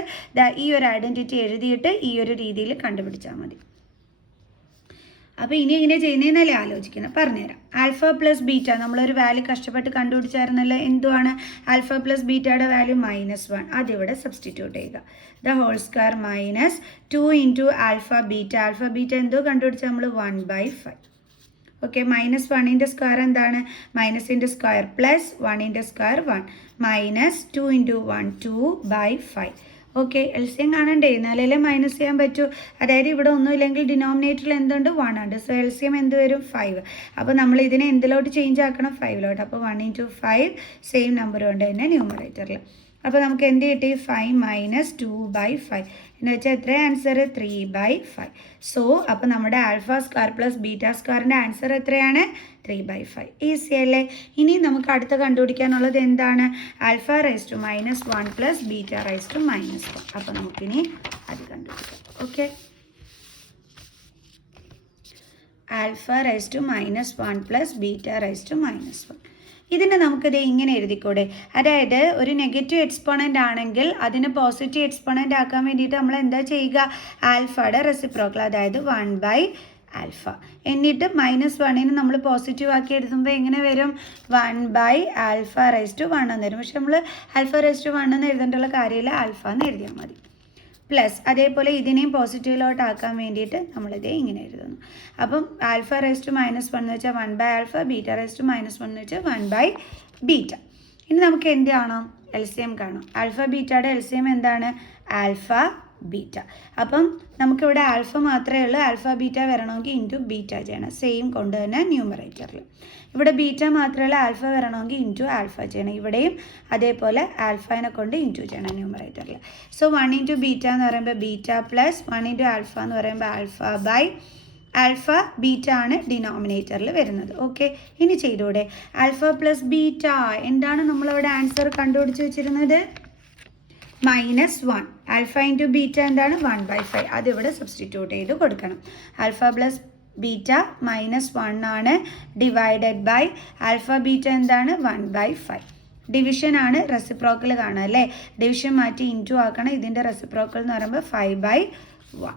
ഈ ഒരു ഐഡൻറ്റിറ്റി എഴുതിയിട്ട് ഈ ഒരു രീതിയിൽ കണ്ടുപിടിച്ചാൽ മതി. അപ്പോൾ ഇനി ഇങ്ങനെ ചെയ്യുന്നതെന്നല്ലേ ആലോചിക്കുന്നത്. പറഞ്ഞുതരാം. ആൽഫ പ്ലസ് ബീറ്റ നമ്മളൊരു വാല്യൂ കഷ്ടപ്പെട്ട് കണ്ടുപിടിച്ചായിരുന്നല്ലോ. എന്തുവാണ്? ആൽഫ പ്ലസ് ബീറ്റയുടെ വാല്യൂ -1. അതിവിടെ സബ്സ്റ്റിറ്റ്യൂട്ട് ചെയ്യുക. (² -2 into alpha beta. Alpha beta എന്തോ കണ്ടുപിടിച്ചാൽ നമ്മൾ 1/5. ഓക്കെ, -1ൻ്റെ സ്ക്വയർ എന്താണ്? മൈനസിൻ്റെ സ്ക്വയർ പ്ലസ് 1ൻ്റെ സ്ക്വയർ 1 -2 ഇൻറ്റു 1 2/5. ഓക്കെ, എൽസിയം കാണണ്ടേ? എന്നാലല്ലേ മൈനസ് ചെയ്യാൻ പറ്റൂ. അതായത് ഇവിടെ ഒന്നുമില്ലെങ്കിൽ ഡിനോമിനേറ്ററിൽ എന്തുണ്ട്? 1 ഉണ്ട്. സോ എൽസിയം എന്ത് വരും? 5. അപ്പോൾ നമ്മൾ ഇതിനെ എന്തിലോട്ട് ചേഞ്ച് ആക്കണം? 5ലോട്ട്. അപ്പോൾ 1 ഇൻറ്റു 5 സെയിം നമ്പർ കൊണ്ട് തന്നെ ന്യൂമറേറ്ററിൽ. അപ്പോൾ നമുക്ക് എന്ത് കിട്ടി? 5 - 2/5 എന്ന് വെച്ചാൽ എത്ര ആൻസർ? 3/5. സോ അപ്പോൾ നമ്മുടെ ആൽഫ സ്ക്വയർ പ്ലസ് ബീറ്റ സ്ക്വയറിൻ്റെ ആൻസർ എത്രയാണ്? 3/5. ഈസി അല്ലേ? ഇനി നമുക്ക് അടുത്ത കണ്ടുപിടിക്കാനുള്ളത് എന്താണ്? Alpha raise to -1 plus beta raise to -1. അപ്പോൾ നമുക്കിനി അത് കണ്ടുപിടിക്കാം. Okay, alpha raise to -1 plus beta raise to -1. ഇതിനെ നമുക്കിത് ഇങ്ങനെ എഴുതിക്കൂടെ? അതായത് ഒരു നെഗറ്റീവ് എക്സ്പോണൻ്റ് ആണെങ്കിൽ അതിനെ പോസിറ്റീവ് എക്സ്പോണൻ്റ് ആക്കാൻ വേണ്ടിയിട്ട് നമ്മൾ എന്താ ചെയ്യുക? ആൽഫയുടെ റെസിപ്രോക്കൽ, അതായത് 1/ആൽഫ. എന്നിട്ട് -1ന് നമ്മൾ പോസിറ്റീവ് ആക്കി എഴുതുമ്പോൾ എങ്ങനെ വരും? 1/ആൽഫ റൈസ് ടു 1 എന്ന് വരും. പക്ഷെ നമ്മൾ ആൽഫ റൈസ് ടു 1 എന്ന് എഴുതേണ്ടുള്ള കാര്യമില്ല, ആൽഫ എന്ന് എഴുതിയാൽ മതി. പ്ലസ് അതേപോലെ ഇതിനെയും പോസിറ്റീവിലോട്ട് ആക്കാൻ വേണ്ടിയിട്ട് നമ്മളിതേ ഇങ്ങനെ എഴുതുന്നു. അപ്പം ആൽഫ റൈസ് ടു -1 എന്ന് വെച്ചാൽ 1/ആൽഫ, ബീറ്റ റൈസ് ടു -1 എന്ന് വെച്ചാൽ 1/ബീറ്റ. ഇനി നമുക്ക് എന്ത് കാണാം? LCM കാണാം. ആൽഫ ബീറ്റയുടെ LCM എന്താണ്? Alpha beta. അപ്പം നമുക്കിവിടെ ആൽഫ മാത്രമേ ഉള്ളൂ. ആൽഫ ബീറ്റ വരണമെങ്കിൽ ഇൻറ്റു ബീറ്റ ചെയ്യണം, സെയിം കൊണ്ട് തന്നെ ന്യൂമറേറ്ററിൽ. ഇവിടെ ബീറ്റ മാത്രമല്ല, ആൽഫ വരണമെങ്കിൽ ഇൻറ്റു ആൽഫ ചെയ്യണം. ഇവിടെയും അതേപോലെ ആൽഫനെ കൊണ്ട് ഇൻറ്റു ചെയ്യണം ന്യൂമറേറ്ററിൽ. സോ 1 ഇൻറ്റു ബീറ്റ എന്ന് പറയുമ്പോൾ ബീറ്റ പ്ലസ് 1 ഇൻറ്റു ആൽഫ എന്ന് പറയുമ്പോൾ ആൽഫ ബൈ ആൽഫ ബീറ്റ ആണ് ഡിനോമിനേറ്ററിൽ വരുന്നത്. ഓക്കെ, ഇനി ചെയ്തൂടെ? ആൽഫ പ്ലസ് ബീറ്റ എന്താണ് നമ്മളിവിടെ ആൻസർ കണ്ടുപിടിച്ച് വെച്ചിരുന്നത്? -1. ആൽഫ ഇൻറ്റു ബീറ്റ എന്താണ്? 1/5. അതിവിടെ സബ്സ്റ്റിറ്റ്യൂട്ട് ചെയ്ത് കൊടുക്കണം. ആൽഫ പ്ലസ് ബീറ്റ -1 ആണ്, ഡിവൈഡഡ് ബൈ ആൽഫ ബീറ്റ എന്താണ്? 1/5. ഡിവിഷൻ ആണ്, റെസിപ്രോക്കൽ കാണാം അല്ലേ? ഡിവിഷൻ മാറ്റി ഇൻറ്റു ആക്കണം. ഇതിൻ്റെ റെസിപ്രോക്കൽ എന്ന് പറയുമ്പോൾ 5/1.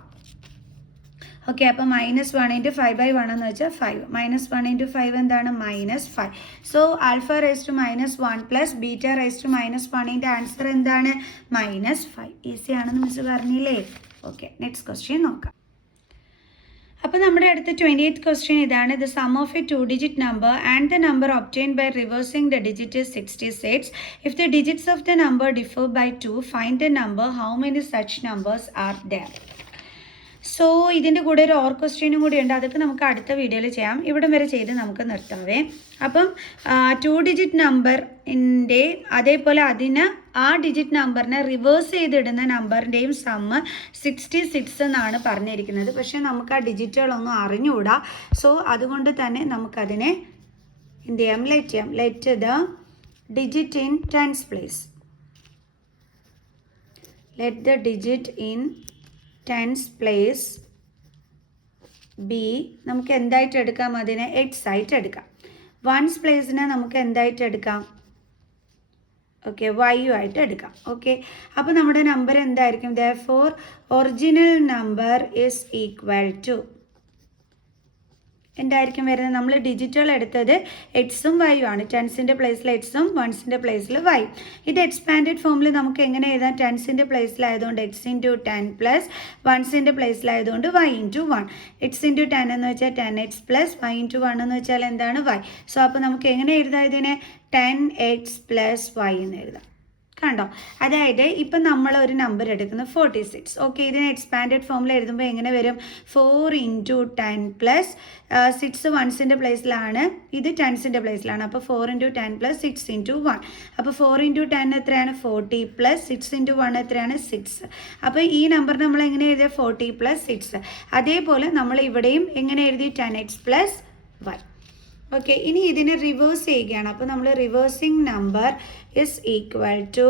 ഓക്കെ, അപ്പോൾ -1 ഇൻറ്റു 5/1 എന്ന് വെച്ചാൽ 5. -1 ഇൻറ്റു 5 എന്താണ്? -5. So alpha raise to -1 plus beta raise to -1ൻ്റെ ആൻസർ എന്താണ്? -5. ഈസി ആണെന്ന് മിസ് പറഞ്ഞില്ലേ? ഓക്കെ, നെക്സ്റ്റ് ക്വസ്റ്റ്യൻ നോക്കാം. അപ്പോൾ നമ്മുടെ അടുത്ത 28th ക്വസ്റ്റ്യൻ ഇതാണ്. The sum of A 2-digit number and the number obtained by reversing the digit is 66. If the digits of the number differ by 2, find the number. How many such numbers are there? So ഇതിൻ്റെ കൂടെ ഒരു or ക്വസ്റ്റ്യനും കൂടി ഉണ്ട്, അതൊക്കെ നമുക്ക് അടുത്ത വീഡിയോയിൽ ചെയ്യാം. ഇവിടം വരെ ചെയ്ത് നമുക്ക് നിർത്താവേ. അപ്പം 2-digit നമ്പറിൻ്റെ അതേപോലെ അതിന് ആ ഡിജിറ്റ് നമ്പറിനെ റിവേഴ്സ് ചെയ്തിടുന്ന നമ്പറിൻ്റെയും സമ്മ് 66 എന്നാണ് പറഞ്ഞിരിക്കുന്നത്. പക്ഷേ നമുക്ക് ആ ഡിജിറ്റുകളൊന്നും അറിഞ്ഞുകൂടാ. സോ അതുകൊണ്ട് തന്നെ നമുക്കതിനെ എന്ത് ചെയ്യാം? Let the digit in tense place. Let the digit in tense place B നമുക്ക് എന്തായിട്ട് എടുക്കാം? അതിനെ എക്സ് ആയിട്ട് എടുക്കാം. വൺസ് പ്ലേസിനെ നമുക്ക് എന്തായിട്ട് എടുക്കാം? ഓക്കെ, വൈ ആയിട്ട് എടുക്കാം. ഓക്കെ, അപ്പോൾ നമ്മുടെ നമ്പർ എന്തായിരിക്കും? therefore original number is equal to എന്തായിരിക്കും വരുന്നത്? നമ്മൾ ഡിജിറ്റുകൾ എടുത്തത് എക്സും വൈയും ആണ്. ടെൻസിൻ്റെ പ്ലേസിൽ എക്സും വൺസിൻ്റെ പ്ലേസിൽ വൈ. ഇത് എക്സ്പാൻഡഡ് ഫോമിൽ നമുക്ക് എങ്ങനെ എഴുതാം? ടെൻസിൻ്റെ പ്ലേസിലായതുകൊണ്ട് എക്സ് ഇൻറ്റു 10 പ്ലസ് വൺസിൻ്റെ പ്ലേസിലായതുകൊണ്ട് വൈ ഇൻറ്റു 1. എക്സ് ഇൻറ്റു 10 എന്ന് വെച്ചാൽ 10x പ്ലസ് വൈ ഇൻറ്റു 1 എന്ന് വെച്ചാൽ എന്താണ്? വൈ. സോ അപ്പോൾ നമുക്ക് എങ്ങനെ എഴുതാം ഇതിനെ? 10x പ്ലസ് വൈ എന്ന് എഴുതാം. കണ്ടോ? അതായത് ഇപ്പം നമ്മൾ ഒരു നമ്പർ എടുക്കുന്നത് 46. ഓക്കെ, ഇതിനെ എക്സ്പാൻഡഡ് ഫോമിൽ എഴുതുമ്പോൾ എങ്ങനെ വരും? 4 ഇൻറ്റു 10 പ്ലസ് 6 വൺസിൻ്റെ പ്ലേസിലാണ്, ഇത് ടെൻസിൻ്റെ പ്ലേസിലാണ്. അപ്പോൾ 4 ഇൻറ്റു 10 പ്ലസ് 6 ഇൻറ്റു 1. അപ്പോൾ 4 ഇൻറ്റു 10 എത്രയാണ്? 40 പ്ലസ് 6 ഇൻറ്റു 1 എത്രയാണ്? 6. അപ്പോൾ ഈ നമ്പർ നമ്മൾ എങ്ങനെ എഴുതിയ? 40 പ്ലസ് 6. അതേപോലെ നമ്മൾ ഇവിടെയും എങ്ങനെ എഴുതി? 10x plus Y. ഓക്കെ, ഇനി ഇതിനെ റിവേഴ്സ് ചെയ്യുകയാണ്. അപ്പോൾ നമ്മൾ reversing number is equal to,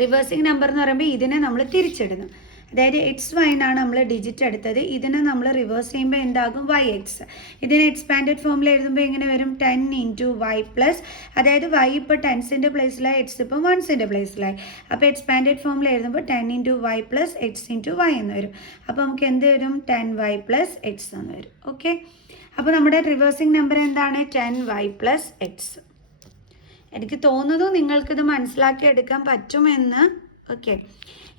reversing number എന്ന് പറയുമ്പോൾ ഇതിനെ നമ്മൾ തിരിച്ചിടുന്നു. അതായത് എക്സ് വൈ എന്നാണ് നമ്മൾ ഡിജിറ്റ് എടുത്തത്, ഇതിനെ നമ്മൾ റിവേഴ്സ് ചെയ്യുമ്പോൾ എന്താകും? Y X. ഇതിനെ എക്സ്പാൻഡഡ് ഫോമിൽ എഴുതുമ്പോൾ എങ്ങനെ വരും? 10 ഇൻറ്റു വൈ പ്ലസ്, അതായത് വൈ ഇപ്പോൾ ടെൻസിൻ്റെ പ്ലേസിലായി, എക്സ് ഇപ്പോൾ വൺസിൻ്റെ പ്ലേസിലായി. അപ്പോൾ എക്സ്പാൻഡഡ് ഫോമിൽ എഴുതുമ്പോൾ 10 into y plus x into y എന്ന് വരും. അപ്പോൾ നമുക്ക് എന്ത് വരും? 10y പ്ലസ് എക്സ് എന്ന് വരും. ഓക്കെ, അപ്പോൾ നമ്മുടെ റിവേഴ്സിങ് നമ്പർ എന്താണ്? 10y plus X. എനിക്ക് തോന്നുന്നു നിങ്ങൾക്കിത് മനസ്സിലാക്കിയെടുക്കാൻ പറ്റുമെന്ന്. ഓക്കെ,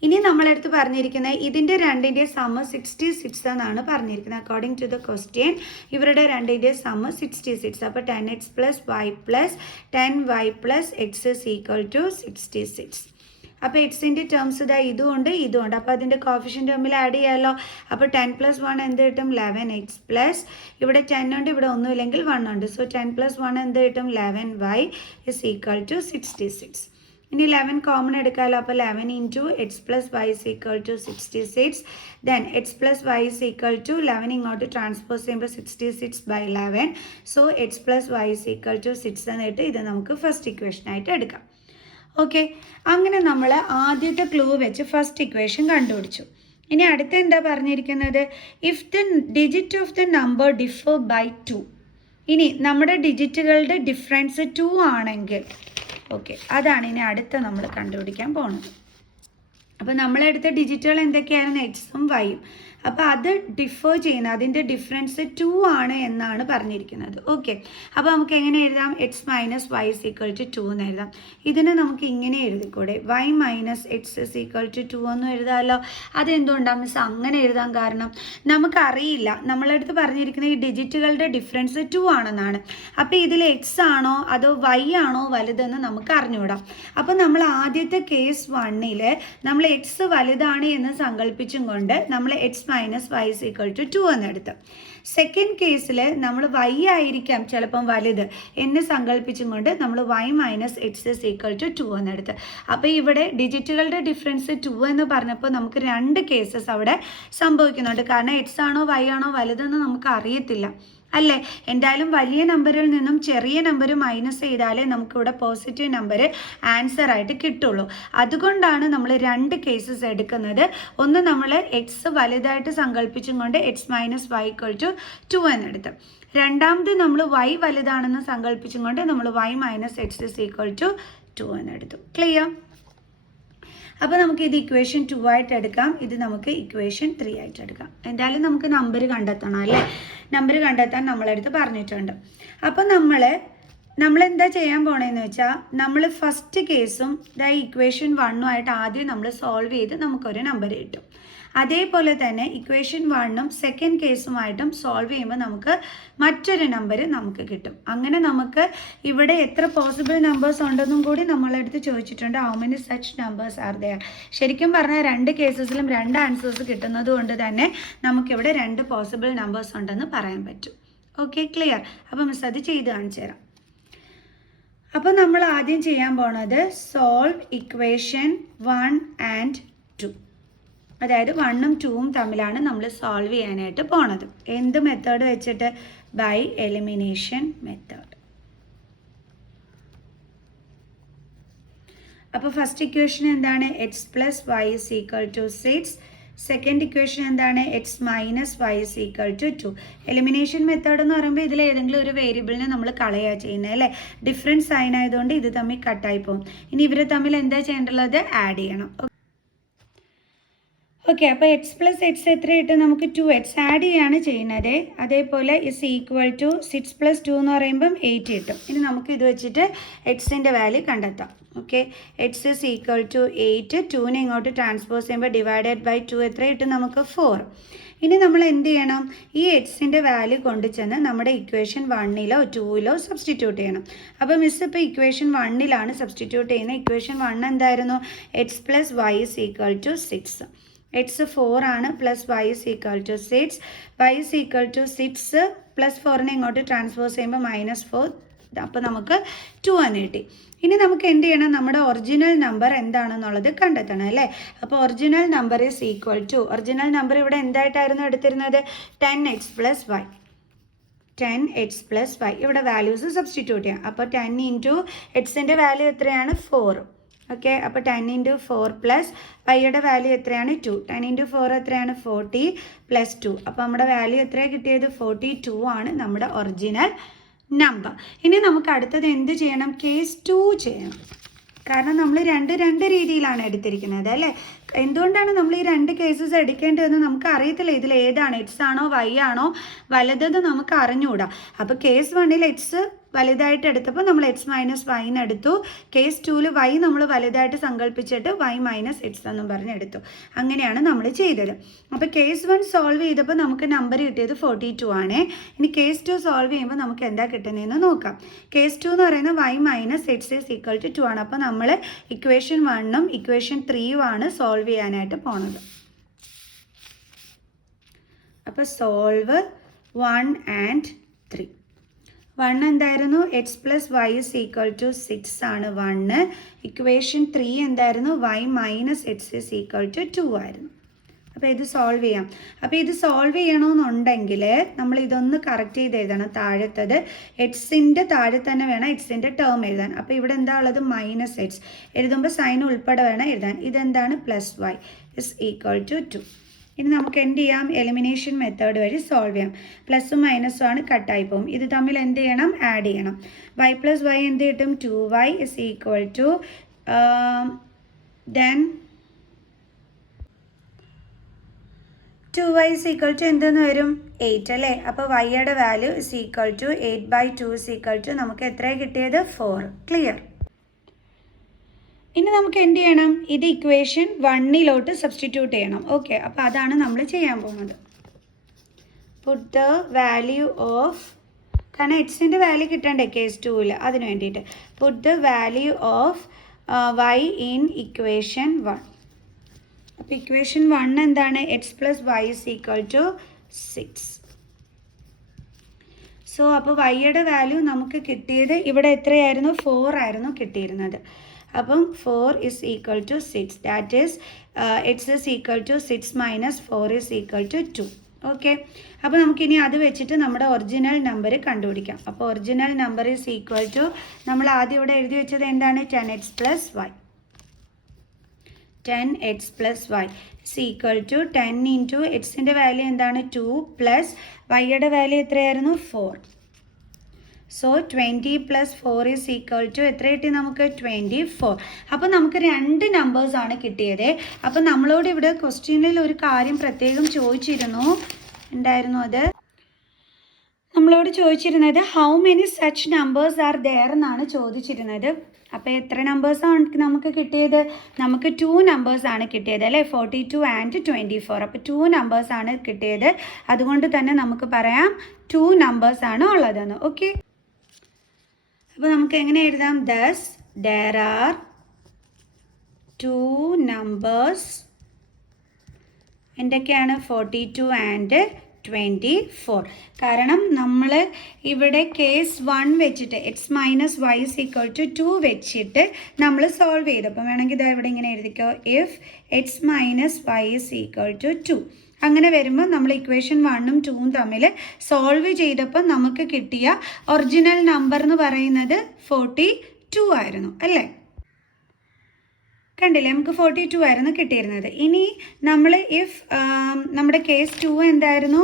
ഇനി നമ്മളെടുത്ത് പറഞ്ഞിരിക്കുന്നത് ഇതിൻ്റെ രണ്ടിൻ്റെ സമ്മ് 66 എന്നാണ് പറഞ്ഞിരിക്കുന്നത്. അക്കോർഡിംഗ് ടു ദ ക്വസ്റ്റ്യൻ ഇവരുടെ രണ്ടിൻ്റെ സമ്മ് 66. അപ്പോൾ 10x plus y plus 10y plus x is equal to 66. അപ്പോൾ എക്സിൻ്റെ ടേംസ് ഇതാ ഇതുമുണ്ട് ഇതുമുണ്ട്. അപ്പോൾ അതിൻ്റെ കോഫിഷ്യൻ്റ് തമ്മിൽ ആഡ് ചെയ്യാമല്ലോ. അപ്പോൾ 10 പ്ലസ് 1 എന്ത് കിട്ടും? 11x പ്ലസ് ഇവിടെ 10 ഉണ്ട്, ഇവിടെ ഒന്നുമില്ലെങ്കിൽ 1 ഉണ്ട്. സോ 10 പ്ലസ് 1 എന്ത് കിട്ടും? 11y is equal to 66. ഇനി 11 കോമൺ എടുക്കാമല്ലോ. അപ്പോൾ 11 into x plus y is equal to 66. Then x plus y is equal to 11 ഇങ്ങോട്ട് ട്രാൻസ്പോസ് ചെയ്യുമ്പോൾ 66/11. So x plus y is equal to 6 എന്നിട്ട് ഇത് നമുക്ക് ഫസ്റ്റ് ഇക്വേഷനായിട്ട് എടുക്കാം. ഓക്കെ, അങ്ങനെ നമ്മൾ ആദ്യത്തെ ക്ലൂ വെച്ച് ഫസ്റ്റ് ഇക്വേഷൻ കണ്ടുപിടിച്ചു. ഇനി അടുത്ത എന്താ പറഞ്ഞിരിക്കുന്നത്? If the digit of the number differ by 2. ഇനി നമ്മുടെ ഡിജിറ്റുകളുടെ ഡിഫറൻസ് 2 ആണെങ്കിൽ ഓക്കെ, അതാണ് ഇനി അടുത്ത നമ്മൾ കണ്ടുപിടിക്കാൻ പോകുന്നത്. അപ്പോൾ നമ്മളെടുത്ത ഡിജിറ്റുകൾ എന്തൊക്കെയായിരുന്നു? എക്സും വൈയും. അപ്പോൾ അത് ഡിഫർ ചെയ്യുന്ന അതിൻ്റെ ഡിഫറൻസ് 2 ആണ് എന്നാണ് പറഞ്ഞിരിക്കുന്നത്. ഓക്കെ, അപ്പോൾ നമുക്ക് എങ്ങനെ എഴുതാം? X minus y is equal to 2 എന്ന് എഴുതാം. ഇതിനെ നമുക്ക് ഇങ്ങനെ എഴുതിക്കൂടെ? Y minus x is equal to 2 എന്ന് എഴുതാമല്ലോ. അതെന്തുകൊണ്ടാണ് മിസ് അങ്ങനെ എഴുതാൻ കാരണം? നമുക്കറിയില്ല, നമ്മളടുത്ത് പറഞ്ഞിരിക്കുന്ന ഈ ഡിജിറ്റുകളുടെ ഡിഫറൻസ് 2 ആണെന്നാണ്. അപ്പോൾ ഇതിൽ എക്സ് ആണോ അതോ വൈ ആണോ വലുതെന്ന് നമുക്ക് അറിഞ്ഞുകൂടാം. അപ്പോൾ നമ്മൾ ആദ്യത്തെ കേസ് 1ൽ നമ്മൾ എക്സ് വലുതാണ് എന്ന് സങ്കല്പിച്ചും കൊണ്ട് നമ്മൾ x minus y is equal to 2 എന്നെടുത്ത്. സെക്കൻഡ് കേസിൽ നമ്മൾ വൈ ആയിരിക്കാം ചിലപ്പം വലുത് എന്ന് സങ്കല്പിച്ചും കൊണ്ട് നമ്മൾ y minus x is equal to 2 എന്നെടുത്ത്. അപ്പോൾ ഇവിടെ ഡിജിറ്റുകളുടെ ഡിഫറൻസ് 2 എന്ന് പറഞ്ഞപ്പോൾ നമുക്ക് 2 കേസസ് അവിടെ സംഭവിക്കുന്നുണ്ട്. കാരണം എക്സ് ആണോ വൈ ആണോ വലുതെന്ന് നമുക്ക് അറിയത്തില്ല അല്ലേ. എന്തായാലും വലിയ നമ്പറിൽ നിന്നും ചെറിയ നമ്പർ മൈനസ് ചെയ്താലേ നമുക്കിവിടെ പോസിറ്റീവ് നമ്പർ ആൻസർ ആയിട്ട് കിട്ടുള്ളൂ. അതുകൊണ്ടാണ് നമ്മൾ 2 കേസസ് എടുക്കുന്നത്. ഒന്ന് നമ്മൾ എക്സ് വലുതായിട്ട് സങ്കല്പിച്ചും കൊണ്ട് x minus y equal to 2 എന്നെടുത്ത്. രണ്ടാമത് നമ്മൾ വൈ വലുതാണെന്ന് സങ്കല്പിച്ചും കൊണ്ട് നമ്മൾ y minus x is equal to 2 എന്നെടുത്തു. ക്ലിയർ? അപ്പോൾ നമുക്ക് ഇത് ഇക്വേഷൻ 2 ആയിട്ട് എടുക്കാം, ഇത് നമുക്ക് ഇക്വേഷൻ 3 ആയിട്ട് എടുക്കാം. എന്തായാലും നമുക്ക് നമ്പർ കണ്ടെത്തണം അല്ലേ. നമ്പർ കണ്ടെത്താൻ നമ്മളടുത്ത് പറഞ്ഞിട്ടുണ്ട്. അപ്പോൾ നമ്മളെന്താ ചെയ്യാൻ പോണേന്ന് വെച്ചാൽ നമ്മൾ ഫസ്റ്റ് കേസും ഇക്വേഷൻ 1 ആദ്യം നമ്മൾ സോൾവ് ചെയ്ത് നമുക്കൊരു നമ്പർ കിട്ടും. അതേപോലെ തന്നെ ഇക്വേഷൻ 1ഉം സെക്കൻഡ് കേസുമായിട്ടും സോൾവ് ചെയ്യുമ്പോൾ നമുക്ക് മറ്റൊരു നമ്പർ നമുക്ക് കിട്ടും. അങ്ങനെ നമുക്ക് ഇവിടെ എത്ര പോസിബിൾ നമ്പേഴ്സ് ഉണ്ടെന്നും കൂടി നമ്മളടുത്ത് ചോദിച്ചിട്ടുണ്ട്. How many such numbers are there. ശരിക്കും പറഞ്ഞാൽ 2 കേസസിലും 2 ആൻസേഴ്സ് കിട്ടുന്നത് കൊണ്ട് തന്നെ നമുക്കിവിടെ 2 പോസിബിൾ നമ്പേഴ്സ് ഉണ്ടെന്ന് പറയാൻ പറ്റും. Okay, clear? അപ്പോൾ മിസ് അത് ചെയ്ത് കാണിച്ചു തരാം. അപ്പോൾ നമ്മൾ ആദ്യം ചെയ്യാൻ പോണത് സോൾവ് ഇക്വേഷൻ 1 and 2. അതായത് 1ഉം 2ഉം തമ്മിലാണ് നമ്മൾ സോൾവ് ചെയ്യാനായിട്ട് പോണത്. എന്ത് മെത്തേഡ് വെച്ചിട്ട്? By elimination method. അപ്പോൾ ഫസ്റ്റ് ഇക്വേഷൻ എന്താണ്? X plus y is equal to 6. Second equation എന്താണ്? X minus y is equal to 2. Elimination method എന്ന് പറയുമ്പോൾ ഇതിൽ ഏതെങ്കിലും ഒരു വേരിയബിളിനെ നമ്മൾ കളയുക ചെയ്യുന്നത് അല്ലേ. ഡിഫറൻറ്റ് സൈൻ ആയതുകൊണ്ട് ഇത് തമ്മിൽ കട്ടായി പോകും. ഇനി ഇവർ തമ്മിൽ എന്താ ചെയ്യേണ്ടത്? ആഡ് ചെയ്യണം. ഓക്കെ, അപ്പോൾ എക്സ് പ്ലസ് എക്സ് എത്ര കിട്ടും? നമുക്ക് 2x ആഡ് ചെയ്യാണ് ചെയ്യുന്നത്. അതേപോലെ ഇസ് ഈക്വൽ ടു 6 + 2 എന്ന് പറയുമ്പം 8 കിട്ടും. ഇനി നമുക്ക് ഇത് വെച്ചിട്ട് എക്സിൻ്റെ വാല്യൂ കണ്ടെത്താം. Okay, x is equal to 8. 2നെ ഇങ്ങോട്ട് ട്രാൻസ്പോസ് ചെയ്യുമ്പോൾ ഡിവൈഡഡ് ബൈ 2 എത്ര കിട്ടും? നമുക്ക് 4. ഇനി നമ്മൾ എന്ത് ചെയ്യണം? ഈ എക്സിൻ്റെ വാല്യൂ കൊണ്ടു ചെന്ന് നമ്മുടെ ഇക്വേഷൻ 1ലോ 2ലോ സബ്സ്റ്റിറ്റ്യൂട്ട് ചെയ്യണം. അപ്പോൾ മിസ് ഇപ്പോൾ ഇക്വേഷൻ 1ലാണ് സബ്സ്റ്റിറ്റ്യൂട്ട് ചെയ്യുന്നത്. ഇക്വേഷൻ 1 എന്തായിരുന്നു? X plus y is equal to 6. X 4 ആണ്, plus y is equal to 6. Y is equal to 6 plus 4നെ ഇങ്ങോട്ട് ട്രാൻസ്പോസ് ചെയ്യുമ്പോൾ -4. അപ്പോൾ നമുക്ക് 2 എന്ന് കിട്ടി. ഇനി നമുക്ക് എന്ത് ചെയ്യണം? നമ്മുടെ ഒറിജിനൽ നമ്പർ എന്താണെന്നുള്ളത് കണ്ടെത്തണം അല്ലേ. അപ്പോൾ original number is equal to, original number ഇവിടെ എന്തായിട്ടായിരുന്നു എടുത്തിരുന്നത്? 10x + y. 10x + y. ഇവിടെ വാല്യൂസ് സബ്സ്റ്റിറ്റ്യൂട്ട് ചെയ്യാം. അപ്പോൾ 10 ഇൻറ്റു എക്സിൻ്റെ വാല്യൂ എത്രയാണ്? 4. ഓക്കെ, അപ്പോൾ 10 × 4 പ്ലസ് വൈയുടെ വാല്യൂ എത്രയാണ്? 2. 10 × 4 എത്രയാണ്? 40 + 2. അപ്പോൾ നമ്മുടെ വാല്യൂ എത്രയാണ് കിട്ടിയത്? 42 ആണ് നമ്മുടെ ഒറിജിനൽ നമ്പർ. ഇനി നമുക്ക് അടുത്തത് എന്ത് ചെയ്യണം? കേസ് 2 ചെയ്യണം. കാരണം നമ്മൾ രണ്ട് രീതിയിലാണ് എടുത്തിരിക്കുന്നത് അല്ലേ. എന്തുകൊണ്ടാണ് നമ്മൾ ഈ 2 കേസസ് എടുക്കേണ്ടതെന്ന് നമുക്ക് അറിയത്തില്ല. ഇതിൽ ഏതാണ് എക്സ് ആണോ വൈ ആണോ വലുതെന്ന് നമുക്ക് അറിഞ്ഞുകൂടാ. അപ്പോൾ കേസ് 1ൽ എക്സ് വലുതായിട്ട് എടുത്തപ്പോൾ നമ്മൾ എക്സ് മൈനസ് വൈന്ന് എടുത്തു. കേസ് 2ൽ വൈ നമ്മൾ വലുതായിട്ട് സങ്കല്പിച്ചിട്ട് വൈ മൈനസ് എക്സ് എന്നും പറഞ്ഞെടുത്തു. അങ്ങനെയാണ് നമ്മൾ ചെയ്തത്. അപ്പോൾ കേസ് 1 സോൾവ് ചെയ്തപ്പോൾ നമുക്ക് നമ്പർ കിട്ടിയത് 42 ആണ്. ഇനി കേസ് 2 സോൾവ് ചെയ്യുമ്പോൾ നമുക്ക് എന്താ കിട്ടുന്നതെന്ന് നോക്കാം. കേസ് 2 എന്ന് പറയുന്നത് y minus x is equal to 2 ആണ്. അപ്പോൾ നമ്മൾ ഇക്വേഷൻ 1ഉം ഇക്വേഷൻ 3ഉം ആണ് സോൾവ് ചെയ്യാനായിട്ട് പോണത്. അപ്പോൾ സോൾവ് 1 and 3. 1 എന്തായിരുന്നു? X plus y is equal to 6 ആണ് 1. ഇക്വേഷൻ 3 എന്തായിരുന്നു? Y minus x is equal to 2 ആയിരുന്നു. അപ്പോൾ ഇത് സോൾവ് ചെയ്യാം. അപ്പോൾ ഇത് സോൾവ് ചെയ്യണമെന്നുണ്ടെങ്കിൽ നമ്മൾ ഇതൊന്ന് കറക്റ്റ് ചെയ്ത് എഴുതണം. താഴത്തത് എക്സിൻ്റെ താഴെ തന്നെ വേണം എക്സിൻ്റെ ടേം എഴുതാൻ. അപ്പോൾ ഇവിടെ എന്താ ഉള്ളത്? മൈനസ് എക്സ് എഴുതുമ്പോൾ സൈൻ ഉൾപ്പെടെ വേണം എഴുതാൻ. ഇതെന്താണ്? Plus y is equal to 2. ഇനി നമുക്ക് എന്ത് ചെയ്യാം, എലിമിനേഷൻ മെത്തേഡ് വഴി സോൾവ് ചെയ്യാം. പ്ലസും മൈനസും ആണ് കട്ടായി പോകും. ഇത് തമ്മിൽ എന്ത് ചെയ്യണം, ആഡ് ചെയ്യണം. y പ്ലസ് വൈ എന്ത് കിട്ടും, 2y is equal to then 2y is equal to എന്തെന്ന് വരും, 8 അല്ലേ. അപ്പോൾ വൈയുടെ value is equal to 8/2 is equal to നമുക്ക് എത്രയാണ് കിട്ടിയത്, 4. ക്ലിയർ. ഇനി നമുക്ക് എന്ത് ചെയ്യണം, ഇത് ഇക്വേഷൻ 1 സബ്സ്റ്റിറ്റ്യൂട്ട് ചെയ്യണം. ഓക്കെ, അപ്പോൾ അതാണ് നമ്മൾ ചെയ്യാൻ പോകുന്നത്. പുട്ട് ദ വാല്യൂ ഓഫ്, കാരണം എക്സിൻ്റെ വാല്യൂ കിട്ടണ്ടേ കേസ് 2-ൽ, അതിന് വേണ്ടിയിട്ട് put the value of y in equation 1. അപ്പോൾ ഇക്വേഷൻ 1 എന്താണ്, x plus y is equal to 6. So അപ്പോൾ വൈയുടെ വാല്യൂ നമുക്ക് കിട്ടിയത് ഇവിടെ എത്രയായിരുന്നു, 4 ആയിരുന്നു കിട്ടിയിരുന്നത്. അപ്പം 4 is equal to 6, that is x is equal to 6 minus 4 is equal to 2. Okay, അപ്പോൾ നമുക്കിനി അത് വെച്ചിട്ട് നമ്മുടെ ഒറിജിനൽ നമ്പർ കണ്ടുപിടിക്കാം. അപ്പോൾ original number is equal to, നമ്മൾ ആദ്യം ഇവിടെ എഴുതി വെച്ചത് എന്താണ്, 10x plus y. 10x plus y is equal to 10 into എക്സിൻ്റെ വാല്യൂ എന്താണ് 2 പ്ലസ് വൈയുടെ വാല്യൂ എത്രയായിരുന്നു 4. So 20 plus 4 is equal to എത്ര കിട്ടി നമുക്ക്, 24. അപ്പോൾ നമുക്ക് 2 നമ്പേഴ്സാണ് കിട്ടിയത്. അപ്പോൾ നമ്മളോട് ഇവിടെ ക്വസ്റ്റ്യനിൽ ഒരു കാര്യം പ്രത്യേകം ചോദിച്ചിരുന്നു, ഉണ്ടായിരുന്നു അത് നമ്മളോട് ചോദിച്ചിരുന്നത് how many such numbers are there എന്നാണ് ചോദിച്ചിരുന്നത്. അപ്പോൾ എത്ര നമ്പേഴ്സാണ് നമുക്ക് കിട്ടിയത്, നമുക്ക് 2 നമ്പേഴ്സാണ് കിട്ടിയത് അല്ലേ, 42 ആൻഡ് 24. അപ്പോൾ 2 നമ്പേഴ്സാണ് കിട്ടിയത്. അതുകൊണ്ട് തന്നെ നമുക്ക് പറയാം 2 നമ്പേഴ്സാണ് ഉള്ളതെന്ന്. ഓക്കെ, അപ്പോൾ നമുക്ക് എങ്ങനെ എഴുതാം, ദസ് ദെയർ ആർ 2 നമ്പേഴ്സ്, എന്തൊക്കെയാണ് 42 ആൻഡ് 24. കാരണം നമ്മൾ ഇവിടെ കേസ് 1 വെച്ചിട്ട് x minus y is equal to 2 വെച്ചിട്ട് നമ്മൾ സോൾവ് ചെയ്തു. അപ്പം വേണമെങ്കിൽ ഇതാ ഇവിടെ ഇങ്ങനെ എഴുതിക്കോ, if x minus y is equal to 2. അങ്ങനെ വരുമ്പോൾ നമ്മൾ ഇക്വേഷൻ 1ഉം 2ഉം തമ്മിൽ സോൾവ് ചെയ്തപ്പോൾ നമുക്ക് കിട്ടിയ ഒറിജിനൽ നമ്പർ എന്ന് പറയുന്നത് 42 ആയിരുന്നു അല്ലേ. കണ്ടില്ലേ, നമുക്ക് 42 ആയിരുന്നു കിട്ടിയിരുന്നത്. ഇനി നമ്മൾ ഇഫ് നമ്മുടെ കേസ് 2 എന്തായിരുന്നു,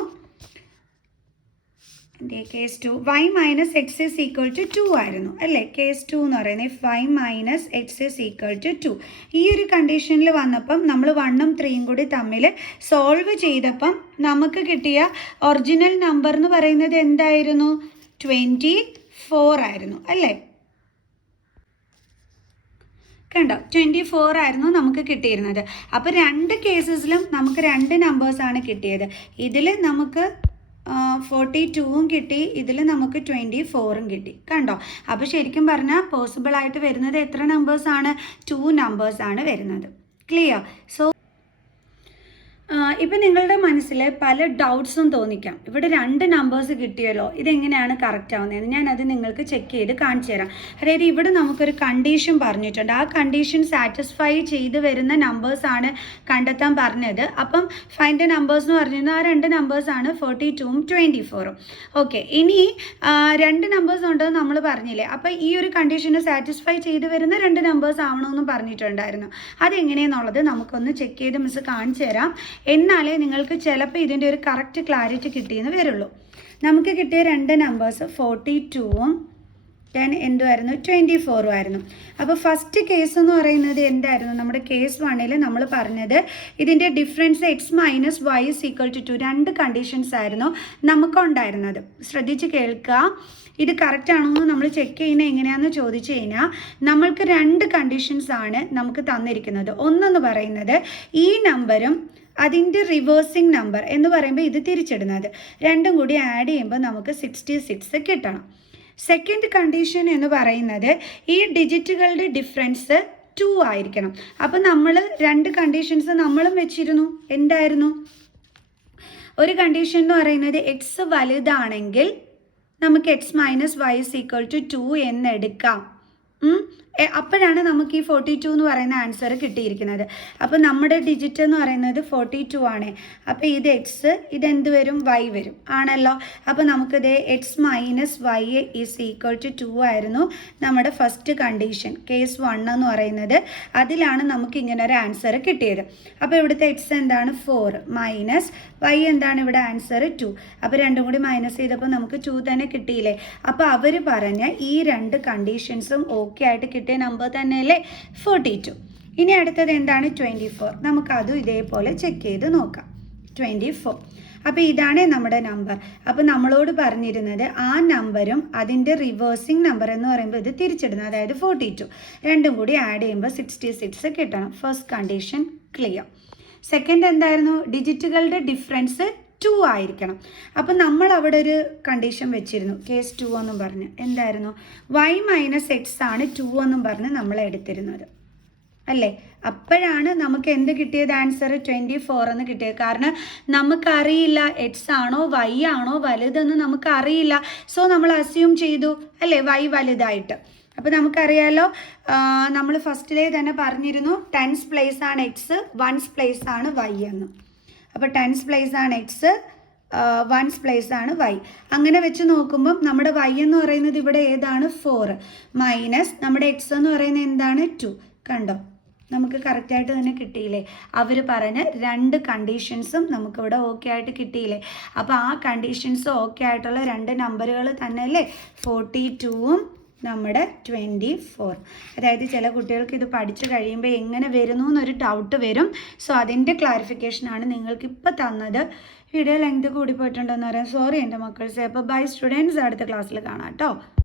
case 2 y minus x is equal to 2 ആയിരുന്നു അല്ലേ. കേസ് 2 എന്ന് പറയുന്നത് if y minus x is equal to 2. ഈ ഒരു കണ്ടീഷനിൽ വന്നപ്പം നമ്മൾ 1ഉം 3ഉം കൂടി തമ്മിൽ സോൾവ് ചെയ്തപ്പം നമുക്ക് കിട്ടിയ ഒറിജിനൽ നമ്പർ എന്ന് പറയുന്നത് എന്തായിരുന്നു, 24 ആയിരുന്നു അല്ലേ. കണ്ടോ, 24 ആയിരുന്നു നമുക്ക് കിട്ടിയിരുന്നത്. അപ്പോൾ 2 കേസസിലും നമുക്ക് 2 നമ്പേഴ്സാണ് കിട്ടിയത്. ഇതിൽ നമുക്ക് 42ഉം കിട്ടി, ഇതിൽ നമുക്ക് 24ഉം കിട്ടി. കണ്ടോ, അപ്പോൾ ശരിക്കും പറഞ്ഞാൽ പോസിബിൾ ആയിട്ട് വരുന്നത് എത്ര നമ്പേഴ്സാണ്, 2 നമ്പേഴ്സാണ് വരുന്നത്. ക്ലിയർ. സോ ഇപ്പം നിങ്ങളുടെ മനസ്സിൽ പല ഡൗട്ട്സും തോന്നിക്കാം. ഇവിടെ 2 നമ്പേഴ്സ് കിട്ടിയല്ലോ, ഇതെങ്ങനെയാണ് കറക്റ്റ് ആവുന്നതെന്ന് ഞാനത് നിങ്ങൾക്ക് ചെക്ക് ചെയ്ത് കാണിച്ചു തരാം. അതായത് ഇവിടെ നമുക്കൊരു കണ്ടീഷൻ പറഞ്ഞിട്ടുണ്ട്, ആ കണ്ടീഷൻ സാറ്റിസ്ഫൈ ചെയ്ത് വരുന്ന നമ്പേഴ്സാണ് കണ്ടെത്താൻ പറഞ്ഞത്. അപ്പം ഫൈൻഡ് നമ്പേഴ്സ് എന്ന് പറഞ്ഞിരുന്നത് ആ 2 നമ്പേഴ്സാണ് 42ഉം 24ഉം. ഓക്കെ, ഇനി 2 നമ്പേഴ്സ് ഉണ്ടെന്ന് നമ്മൾ പറഞ്ഞില്ലേ, അപ്പോൾ ഈ ഒരു കണ്ടീഷന് സാറ്റിസ്ഫൈ ചെയ്ത് വരുന്ന 2 നമ്പേഴ്സ് ആവണമെന്നും പറഞ്ഞിട്ടുണ്ടായിരുന്നു. അതെങ്ങനെയെന്നുള്ളത് നമുക്കൊന്ന് ചെക്ക് ചെയ്ത് മിസ് കാണിച്ചു തരാം. എന്നാലേ നിങ്ങൾക്ക് ചിലപ്പോൾ ഇതിൻ്റെ ഒരു കറക്റ്റ് ക്ലാരിറ്റി കിട്ടിയെന്ന് വരുള്ളൂ. നമുക്ക് കിട്ടിയ 2 നമ്പേഴ്സ് 42ഉം എന്തുമായിരുന്നു 24ഉം ആയിരുന്നു. അപ്പോൾ ഫസ്റ്റ് കേസ് എന്ന് പറയുന്നത് എന്തായിരുന്നു, നമ്മുടെ കേസ് 1ൽ നമ്മൾ പറഞ്ഞത് ഇതിൻ്റെ difference x minus y is equal to 2. 2 conditions ആയിരുന്നു നമുക്കുണ്ടായിരുന്നത്. ശ്രദ്ധിച്ച് കേൾക്കുക, ഇത് കറക്റ്റ് ആണോ എന്ന് നമ്മൾ ചെക്ക് ചെയ്യുന്നത് എങ്ങനെയാണെന്ന് ചോദിച്ചു കഴിഞ്ഞാൽ നമ്മൾക്ക് 2 കണ്ടീഷൻസ് ആണ് നമുക്ക് തന്നിരിക്കുന്നത്. ഒന്നെന്ന് പറയുന്നത് ഈ നമ്പറും അതിൻ്റെ റിവേഴ്സിങ് നമ്പർ എന്ന് പറയുമ്പോൾ ഇത് തിരിച്ചിടുന്നത്, രണ്ടും കൂടി ആഡ് ചെയ്യുമ്പോൾ നമുക്ക് 66 കിട്ടണം. സെക്കൻഡ് കണ്ടീഷൻ എന്ന് പറയുന്നത് ഈ ഡിജിറ്റുകളുടെ ഡിഫറൻസ് 2 ആയിരിക്കണം. അപ്പോൾ നമ്മൾ 2 കണ്ടീഷൻസ് നമ്മളും വെച്ചിരുന്നു. എന്തായിരുന്നു, ഒരു കണ്ടീഷൻ എന്ന് പറയുന്നത് എക്സ് വലുതാണെങ്കിൽ നമുക്ക് x minus y is equal to 2 എന്നെടുക്കാം. അപ്പോഴാണ് നമുക്ക് ഈ 42 എന്ന് പറയുന്ന ആൻസർ കിട്ടിയിരിക്കുന്നത്. അപ്പോൾ നമ്മുടെ ഡിജിറ്റ് എന്ന് പറയുന്നത് 42 ആണ്. അപ്പോൾ ഇത് എക്സ്, ഇതെന്ത് വരും? വൈ വരും ആണല്ലോ. അപ്പോൾ നമുക്കിത് x minus y is equal to 2 ആയിരുന്നു നമ്മുടെ ഫസ്റ്റ് കണ്ടീഷൻ, കേസ് 1 എന്ന് പറയുന്നത്. അതിലാണ് നമുക്ക് ഇങ്ങനെ ഒരു ആൻസർ കിട്ടിയത്. അപ്പോൾ ഇവിടുത്തെ എക്സ് എന്താണ്? 4 മൈനസ് വൈ എന്താണ് ഇവിടെ ആൻസർ? 2. അപ്പോൾ രണ്ടും കൂടി മൈനസ് ചെയ്തപ്പോൾ നമുക്ക് 2 തന്നെ കിട്ടിയില്ലേ. അപ്പോൾ അവർ പറഞ്ഞ ഈ രണ്ട് കണ്ടീഷൻസും ഓക്കെ ആയിട്ട് കിട്ടിയ നമ്പർ തന്നെയല്ലേ 42. ഇനി അടുത്തത് എന്താണ്? 24. നമുക്കതും ഇതേപോലെ ചെക്ക് ചെയ്ത് നോക്കാം. 24. അപ്പോൾ ഇതാണ് നമ്മുടെ നമ്പർ. അപ്പോൾ നമ്മളോട് പറഞ്ഞിരുന്നത് ആ നമ്പറും അതിൻ്റെ റിവേഴ്സിങ് നമ്പർ എന്ന് പറയുമ്പോൾ ഇത് തിരിച്ചിടുന്നത്, അതായത് 42 രണ്ടും കൂടി ആഡ് ചെയ്യുമ്പോൾ 66 കിട്ടണം. First condition clear. സെക്കൻഡ് എന്തായിരുന്നു? ഡിജിറ്റുകളുടെ ഡിഫറൻസ് 2 ആയിരിക്കണം. അപ്പം നമ്മൾ അവിടെ ഒരു കണ്ടീഷൻ വെച്ചിരുന്നു, കേസ് 2 എന്നും പറഞ്ഞ്. എന്തായിരുന്നു? വൈ മൈനസ് എക്സ് ആണ് 2 എന്നും പറഞ്ഞ് നമ്മൾ എടുത്തിരുന്നത് അല്ലേ. അപ്പോഴാണ് നമുക്ക് എന്ത് കിട്ടിയത്? ആൻസർ 24 എന്ന് കിട്ടിയത്. കാരണം നമുക്കറിയില്ല എക്സ് ആണോ വൈ ആണോ വലുതെന്ന് നമുക്കറിയില്ല. സോ നമ്മൾ അസ്യൂം ചെയ്തു അല്ലേ വൈ വലുതായിട്ട്. അപ്പോൾ നമുക്കറിയാലോ, നമ്മൾ ഫസ്റ്റിലേ തന്നെ പറഞ്ഞിരുന്നു ടെൻസ് പ്ലേസ് ആണ് എക്സ്, വൺസ് പ്ലേസ് ആണ് വൈ എന്ന്. അപ്പോൾ ടെൻസ് പ്ലേസ് ആണ് എക്സ്, വൺസ് പ്ലേസ് ആണ് വൈ. അങ്ങനെ വെച്ച് നോക്കുമ്പം നമ്മുടെ വൈ എന്ന് പറയുന്നത് ഇവിടെ ഏതാണ്? 4 മൈനസ് നമ്മുടെ എക്സ് എന്ന് പറയുന്നത് എന്താണ്? 2. കണ്ടോ, നമുക്ക് കറക്റ്റായിട്ട് തന്നെ കിട്ടിയില്ലേ. അവർ പറഞ്ഞ രണ്ട് കണ്ടീഷൻസും നമുക്കിവിടെ ഓക്കെ ആയിട്ട് കിട്ടിയില്ലേ. അപ്പോൾ ആ കണ്ടീഷൻസ് ഓക്കെ ആയിട്ടുള്ള രണ്ട് നമ്പറുകൾ തന്നെയല്ലേ 42ഉം നമ്മുടെ 24. അതായത് ചില കുട്ടികൾക്ക് ഇത് പഠിച്ചു കഴിയുമ്പോൾ എങ്ങനെ വരുന്നു എന്നൊരു ഡൗട്ട് വരും. സോ അതിൻ്റെ ക്ലാരിഫിക്കേഷനാണ് നിങ്ങൾക്ക് ഇപ്പോൾ തന്നത്. വീഡിയോ ലെങ്ത് കൂടി പോയിട്ടുണ്ടോയെന്ന് പറയാം, സോറി എൻ്റെ മക്കൾസെ. അപ്പോൾ ബൈ സ്റ്റുഡൻസ്, അടുത്ത ക്ലാസ്സിൽ കാണാം കേട്ടോ.